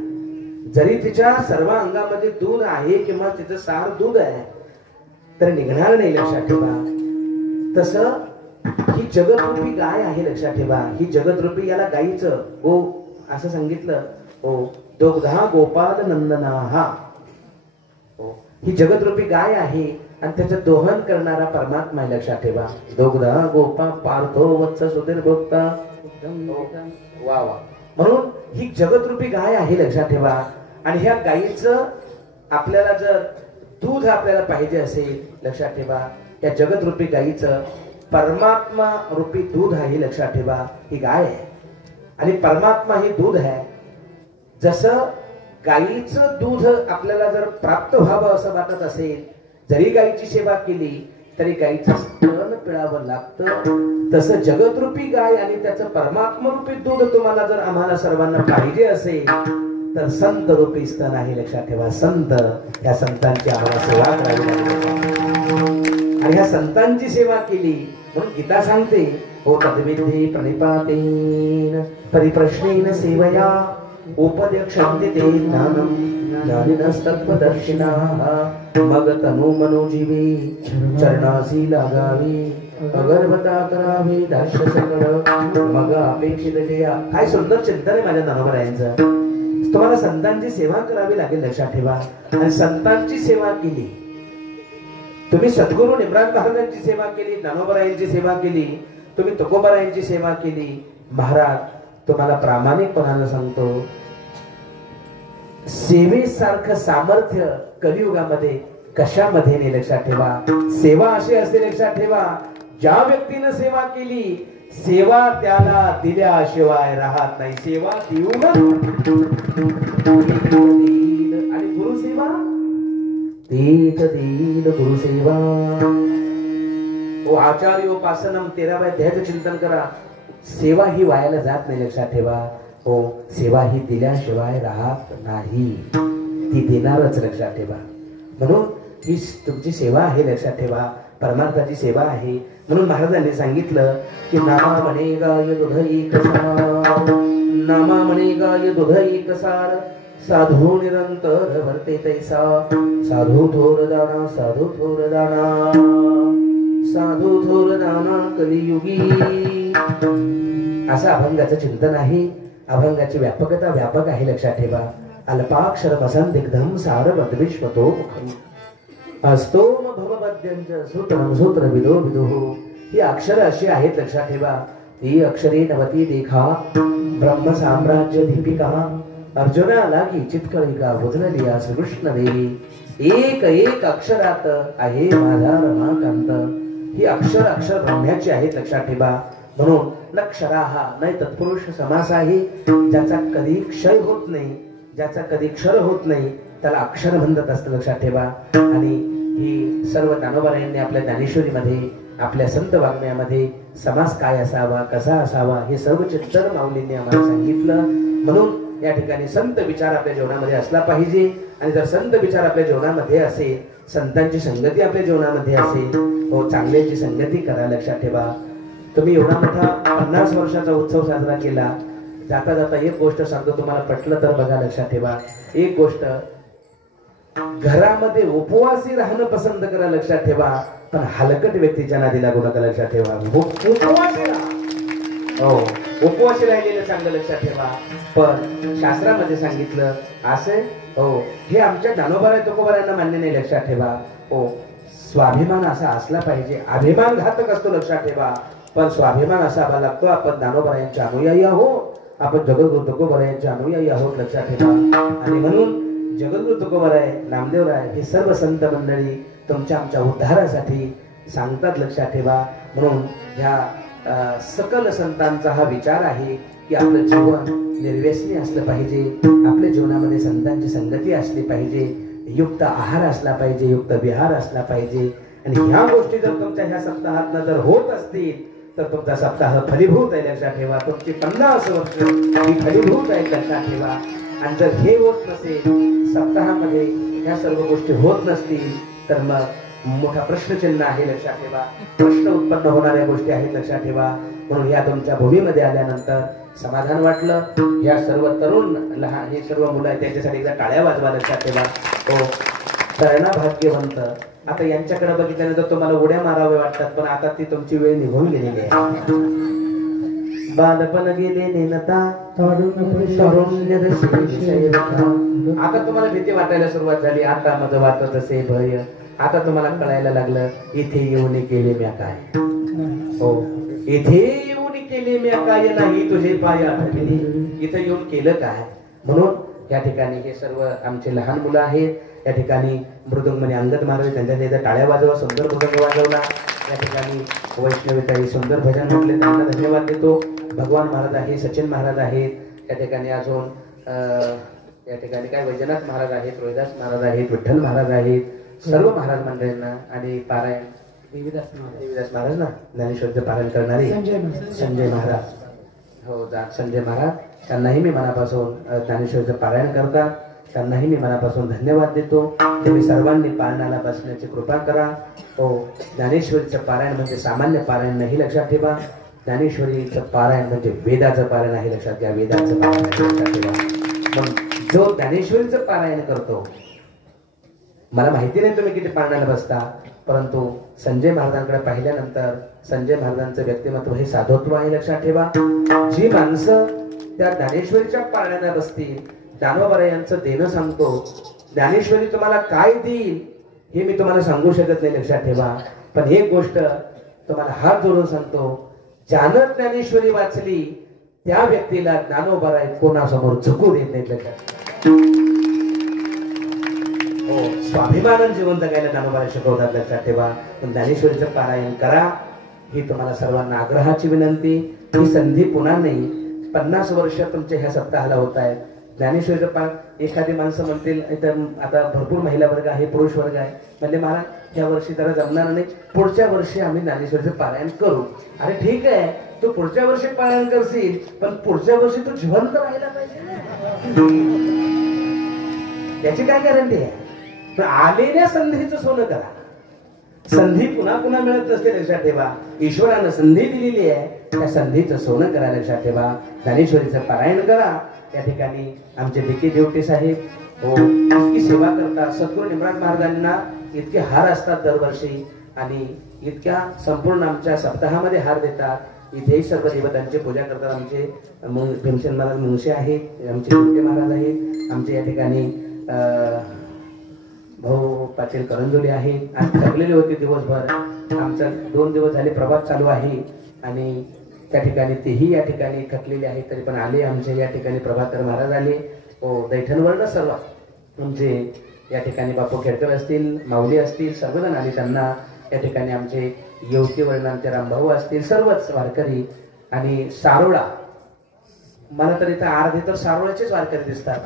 जरी तिच्या सर्व अंगामध्ये दूध आहे किंवा तिचं सार दूध आहे तर निघणार नाही लक्षात ठेवा. तसं ही जगतरूपी गाय आहे लक्षात ठेवा. ही जगतरूपी याला गायीचं गो असं सांगितलं. हो दुग्धा गोपाल नंदना हा ही जगदरूपी गाय आहे आणि त्याचं दोहन करणारा परमात्मा आहे, लक्षात ठेवा. दोघदा गोपा पार्थो वत्स सुधीर भोक्ता. वा वा. म्हणून ही जगदरूपी गाय आहे, लक्षात ठेवा. आणि ह्या गायीचं आपल्याला जर दूध आपल्याला पाहिजे असेल, लक्षात ठेवा, या जगदरूपी गायीचं परमात्मा रूपी दूध आहे, लक्षात ठेवा. ही गाय आहे आणि परमात्मा ही दूध आहे. जसं गायीचं दूध आपल्याला जर प्राप्त व्हावं असं वाटत असेल, जरी गायीची सेवा केली तरी गायीचं स्तन पिळावं लागतं. तसं जगदरूपी गाय आणि त्याचं परमात्मा रूपी दूध तुम्हाला जर आम्हाला सर्वांना पाहिजे असेल तर संत रूपी स्तन आहे, लक्षात ठेवा. संत, या संतांची आम्हाला सेवा करावी लागते आणि ह्या संतांची सेवा केली म्हणून गीता सांगते, हो तद्विधी प्रणिपातेन परिप्रश्नेन सेवया उपदेक्षन्ते ते ज्ञानम ज्ञानिनस्तत्त्वदर्शिनाः. मग तनु मनोजीवी चरणासी लागावी अगरबता करावी दास्य सकळ मग अपेक्षित जया. काय सुंदर चिंतन आहे माझ्या ज्ञानोबरायांचं. तुम्हाला संतांची सेवा करावी लागेल, लक्षात ठेवा. आणि संतांची सेवा केली, तुम्ही सद्गुरू निम्रान महाराजांची सेवा केली, ज्ञानोबरायांची सेवा केली, तुम्ही तुकोबारायांची सेवा केली. महाराज तुम्हाला प्रामाणिकपणानं सांगतो, सेवेसारखं सामर्थ्य कलियुगामध्ये कशामध्ये नाही, लक्षात ठेवा. सेवा अशी असते, लक्षात ठेवा, ज्या व्यक्तीनं सेवा केली सेवा त्याला दिल्याशिवाय राहत नाही. सेवा देऊन आणि गुरुसेवा तीत देईल. गुरुसेवा ओ आचार्योपासनम 13व्या अध्यायाचं चिंतन करा. सेवा ही वायाला जात नाही, लक्षात ठेवा. हो, सेवा ही दिल्याशिवाय राहत नाही, ती देणारच, लक्षात ठेवा. म्हणून ही तुमची सेवा आहे, लक्षात ठेवा. परमार्थाची सेवा आहे. म्हणून महाराजांनी सांगितलं की नामा म्हणे गाय दुध एक सार, नामा म्हणे गाय दुध एक सार, साधू निरंतर भरते तैसा, साधू थोर दाना, साधू थोर दाना, साधू थोर दाना कलियुगी. असं अभंगाचं चिंतन आहे. अभंगाची व्यापकता व्यापक आहे, लक्षात ठेवा. अल्पाक्षर वसंदिग्धम सार बद्विश्वतो मुखम अस्तोम भवपद्यंच सूत्रम सूत्र विदो विदुः. ही अक्षर अशी आहेत, लक्षात ठेवा. ही अक्षरे नवती देखा ब्रह्म साम्राज्य दीपिका, अर्जुना लागी चितकळिका बुजलिया श्रीकृष्ण देवी. एक एक अक्षरात आहे माझा रमाकांत. ही अक्षर अक्षर ब्रह्म्याची आहेत, लक्षात ठेवा. म्हणून नक्षराहा नाही तत्पुरुष समास आहे. ज्याचा कधी क्षय होत नाही, ज्याचा कधी क्षर होत नाही त्याला अक्षर म्हणत असतं, लक्षात ठेवा. आणि ही सर्व ज्ञानोबरायांनी आपल्या ज्ञानेश्वरीमध्ये, आपल्या संत वाङ्मयामध्ये समास काय असावा, कसा असावा, हे सर्व चिंतन माऊलींनी आम्हाला सांगितलं. म्हणून या ठिकाणी संत विचार आपल्या जीवनामध्ये असला पाहिजे. आणि जर संत विचार आपल्या जीवनामध्ये असेल, संतांची संगती आपल्या जीवनामध्ये असेल, हो, चांगल्याची संगती करा, लक्षात ठेवा. तुम्ही एवढा मोठा 50 वर्षाचा उत्सव साजरा केला. जाता जाता एक गोष्ट सांगतो, तुम्हाला पटलं तर बघा, लक्षात ठेवा. एक गोष्ट, घरामध्ये उपवासी राहणं पसंत करा, लक्षात ठेवा. पण हलकट व्यक्तीच्या नादी लागू नका, लक्षात ठेवा. उपवासी राहा, हो, उपवासी राहिलेलं चांगलं, लक्षात ठेवा. पण शास्त्रामध्ये सांगितलं असे, हो, हे आमच्या ज्ञानोबराय तुकोबारायांना मान्य नाही, लक्षात ठेवा. हो, स्वाभिमान असा असला पाहिजे. अभिमान घातक असतो, लक्षात ठेवा. पण स्वाभिमान असावा लागतो. आपण ज्ञानोबरायांच्या अनुयायी आहोत, आपण जगद्गुरु तुकोबारायांच्या अनुयायी आहोत, लक्षात ठेवा. आणि म्हणून जगद्गुरु तुकोबाराय, नामदेवराय हे सर्व संत मंडळी तुमच्या आमच्या उद्धारासाठी सांगतात, लक्षात ठेवा. म्हणून ह्या सकल संतांचा हा विचार आहे की आपलं जीवन निर्व्यसनी असलं पाहिजे. आपल्या जीवनामध्ये संतांची संगती असली पाहिजे, युक्त आहार असला पाहिजे, युक्त विहार असला पाहिजे. आणि ह्या गोष्टी जर तुमच्या ह्या सप्ताहात जर होत असतील तर तुमचा सप्ताह फलीभूत आहे, लक्षात ठेवा. तुमची 50 वर्ष ही फलीभूत आहे, लक्षात ठेवा. आणि जर हे होत नसेल, सप्ताहामध्ये ह्या सर्व गोष्टी होत नसतील तर मग मोठा प्रश्नचिन्ह आहे, लक्षात ठेवा. प्रश्न उत्पन्न होणाऱ्या गोष्टी आहेत, लक्षात ठेवा. म्हणून या तुमच्या भूमीमध्ये आल्यानंतर समाधान वाटलं. या सर्व तरुण लहान हे सर्व मुलं आहेत, त्यांच्यासाठी एकदा टाळ्या वाजवा, लक्षात ठेवा. हो, तरणा भाग्यवंत. आता यांच्याकडे बघितल्यानंतर तुम्हाला उड्या माराव्या वाटतात, पण आता ती तुमची वेळ निघून गेलेली आहे. बालपण गेले नेनता तारुण्य दर्शनी विषय व्यथा. आता तुम्हाला भीती वाटायला सुरुवात झाली. आता माझं वाटत असे भय. आता तुम्हाला कळायला लागलं इथे येऊन केले म्या काय. हो, इथे येऊन केले म्या काय नाही तुझे पाय आठवले. इथे येऊन केलं काय. म्हणून या ठिकाणी हे सर्व आमचे लहान मुलं आहेत. या ठिकाणी मृदुंगमणी अंगद महाराज त्यांच्या तिथे टाळ्या वाजवा, सुंदर मृदंग वाजवला. या ठिकाणी वैष्णवीताई सुंदर भजन म्हटले, त्यांना धन्यवाद देतो. भगवान महाराज आहे, सचिन महाराज आहेत. या ठिकाणी अजून या ठिकाणी काय वैजनाथ महाराज आहेत, रोहिदास महाराज आहेत, विठ्ठल महाराज आहेत. सर्व महाराज मंडळींना आणि पारायण देवीदास महाराज ना ज्ञानेश्वरचं पारायण करणारे संजय महाराज. हो, संजय महाराज त्यांनाही मी मनापासून ज्ञानेश्वरचं पारायण करतात. त्यांनाही मी मनापासून धन्यवाद देतो. तुम्ही सर्वांनी पारायणाला बसण्याची कृपा करा. हो, ज्ञानेश्वरीचं पारायण म्हणजे सामान्य पारायण नाही, लक्षात ठेवा. ज्ञानेश्वरीचं पारायण म्हणजे वेदाचं पारायण आहे, लक्षात घ्या. वेदाचं पारायण लक्षात ठेवा. मग जो ज्ञानेश्वरीचं पारायण करतो, मला माहिती नाही तुम्ही किती पारायणाला बसता, परंतु संजय महाराजांकडे पाहिल्यानंतर संजय महाराजांचं व्यक्तिमत्व हे साधुत्व आहे, लक्षात ठेवा. जी माणसं त्या ज्ञानेश्वरीच्या पारायणाला बसतील, ज्ञानोबा यांचं देणं सांगतो. ज्ञानेश्वरी तुम्हाला काय देईल हे मी तुम्हाला सांगू शकत नाही, लक्षात ठेवा. पण एक गोष्ट तुम्हाला हात जोडून सांगतो, ज्यानं ज्ञानेश्वरी वाचली त्या व्यक्तीला ज्ञानोबा कोणासमोर झुकू देत नाहीत, लक्षात. हो, स्वाभिमानानं जीवन जगायला ज्ञानोबा शिकवतात, लक्षात ठेवा. पण ज्ञानेश्वरीचं पारायण करा ही तुम्हाला सर्वांना आग्रहाची विनंती. ही संधी पुन्हा नाही. 50 वर्ष तुमच्या ह्या सप्ताहाला होत आहेत. ज्ञानेश्वरीचं पाठ एखादी माणसं म्हणतील, आता भरपूर महिला वर्ग आहे, पुरुष वर्ग आहे, म्हणजे महाराज या वर्षी जरा जमणार नाही, पुढच्या वर्षी आम्ही ज्ञानेश्वरीचं पारायण करू. अरे ठीक आहे, तू पुढच्या वर्षी पारायण करशील, पण पुढच्या वर्षी तू जिवंत राहायला पाहिजे, याची काय गॅरंटी आहे. तर आलेल्या संधीचं सोनं करा. संधी पुन्हा पुन्हा मिळत नसते, लक्षात ठेवा. ईश्वरानं संधी दिलेली आहे, त्या संधीचं सोनं करा, लक्षात ठेवा. ज्ञानेश्वरीचं पारायण करा. या ठिकाणी आमचे बिके जेवटे साहेब हो इतकी सेवा करतात. सद्गुरू निमराज महाराजांना इतके हार असतात दरवर्षी, आणि इतक्या संपूर्ण आमच्या सप्ताहामध्ये हार देतात. इथेही सर्व देवतांची पूजा करतात. आमचे भीमसेन महाराज मुंगसे आहेत, आमचे जेवटे महाराज आहेत, आमचे या ठिकाणी भाऊ पाटील करंजोली आहेत. आणि थकलेले होते दिवसभर. आमचा 2 दिवस झाले प्रभात चालू आहे, आणि त्या ठिकाणी तेही या ठिकाणी थकलेले आहेत, तरी पण आले. आमचे या ठिकाणी प्रभाकर महाराज आले. हो, दैठणवर्ण सर्व आमचे या ठिकाणी बापू खेडकर असतील, माऊली असतील, सर्वजण आले. त्यांना या ठिकाणी आमचे येवती वर्ण आमचे रामभाऊ असतील, सर्वच वारकरी. आणि सारोळा, मला तर इथं अर्धे तर सारोळ्याचेच वारकरी दिसतात.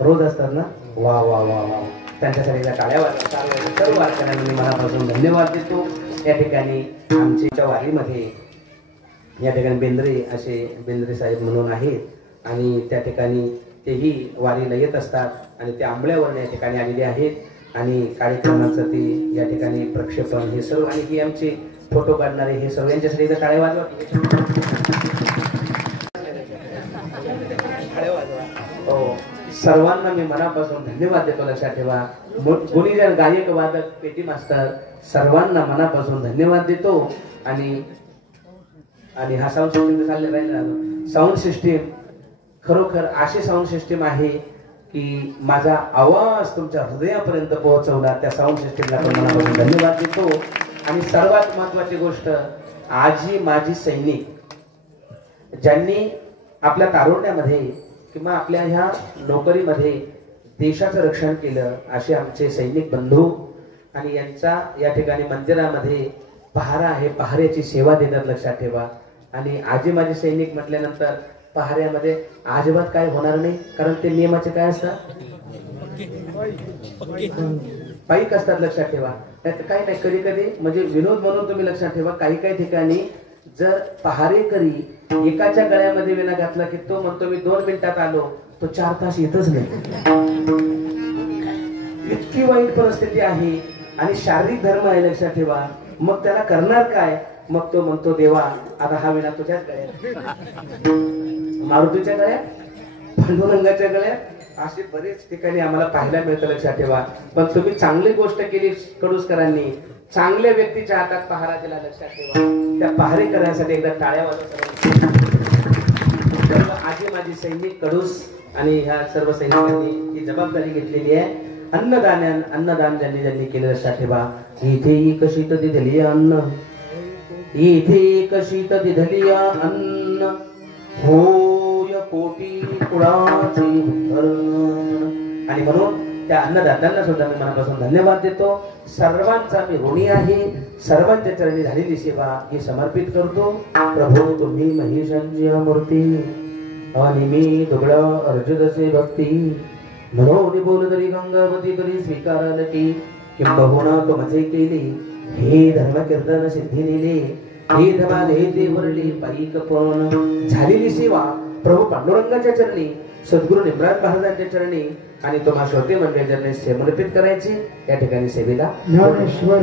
रोज असतात ना. वा वा वा वा, त्यांच्यासाठी टाळ्या वाजवा. सर्व वारकऱ्यांना मी मनापासून धन्यवाद देतो. या ठिकाणी आमच्या वारीमध्ये या ठिकाणी बेंद्रे असे बेंद्रे साहेब म्हणून आहेत, आणि त्या ठिकाणी तेही वारीला येत असतात, आणि ते आंबळ्यावरून या ठिकाणी आलेले आहेत. आणि कार्यक्रमाचं ते या ठिकाणी प्रक्षेपण हे सर्व, आणि ही आमचे फोटो काढणारे हे सर्व, यांच्यासाठी टाळ्या वाजवा. हो, सर्वांना मी मनापासून धन्यवाद देतो, लक्षात ठेवा. गुणीजन, गायक, वादक, पेटी मास्टर सर्वांना मनापासून धन्यवाद देतो. आणि हा साऊंड सिस्टीम चालले राहील. साऊंड सिस्टीम खरोखर अशी साऊंड सिस्टीम आहे की माझा आवाज तुमच्या हृदयापर्यंत पोहोचवला. त्या साऊंड सिस्टीमला पण मनापासून धन्यवाद देतो. आणि सर्वात महत्वाची गोष्ट, आजी माजी सैनिक, ज्यांनी आपल्या तारुण्यामध्ये किंवा आपल्या ह्या नोकरीमध्ये देशाचं रक्षण केलं, असे आमचे सैनिक बंधू. आणि यांचा या ठिकाणी मंदिरामध्ये पहारा आहे, पहाऱ्याची सेवा देतात, लक्षात ठेवा. आणि आजी माजी सैनिक म्हटल्यानंतर पहाऱ्यामध्ये अजिबात काय होणार नाही, कारण ते नियमाचे काय असतात, पाईक असतात, लक्षात ठेवा. काही नाही, कधी कधी म्हणजे विनोद म्हणून तुम्ही लक्षात ठेवा, काही काही ठिकाणी जर पहारेकरी एकाच्या गळ्यामध्ये विना घातला की तो म्हणतो मी 2 मिनिटात आलो, तो 4 तास येतच नाही. इतकी वाईट परिस्थिती आहे. आणि शारीरिक धर्म आहे, लक्षात ठेवा. मग त्याला करणार काय, मग तो म्हणतो देवा आता हा विना तुझ्याच गळ्यात, मारुतीच्या गळ्यात, पांडुरंगाच्या गळ्यात, असे बरेच ठिकाणी आम्हाला पाहायला मिळतं, लक्षात ठेवा. पण तुम्ही चांगली गोष्ट केली कडुसकरांनी, चांगल्या व्यक्तीच्या हातात पहारा दिला, लक्षात ठेवा. त्या पहारेकरांसाठी एकदा टाळ्या वाजवा. आजी माझी सैनिक कडूस आणि ह्या सर्व सैनिकांनी ही जबाबदारी घेतलेली आहे. अन्नदान ज्यांनी केलं, लक्षात ठेवा. इथे कशी तर दिधली अन्न, इथे कशी तर दिधली अन्न, होय कोटी कुळाची धरण. आणि म्हणून त्या अन्नदात्यांना सुद्धा मी मनापासून धन्यवाद देतो. सर्वांचा मी ऋणी आहे. सर्वांच्या चरणी झालेली सेवा ही समर्पित करतो. प्रभू तुम्ही महिषांची मूर्ती आणि मी दुबळा अर्जुनसे भक्ती, म्हणून बोल तरी गंगावती तरी स्वीकाराल की, किंबहुना तो मजे केली हे धर्म कीर्तन सिद्धी नेले, हे धमाले ते वरली पायिक पण. झालेली सेवा प्रभू पांडुरंगाच्या चरणी, सद्गुरू निम्रात महाराजांच्या चरणी आणि तुम्हा श्रोते मंडळीच्या चरणी समर्पित करायची. या ठिकाणी सेवेला ज्ञानेश्वर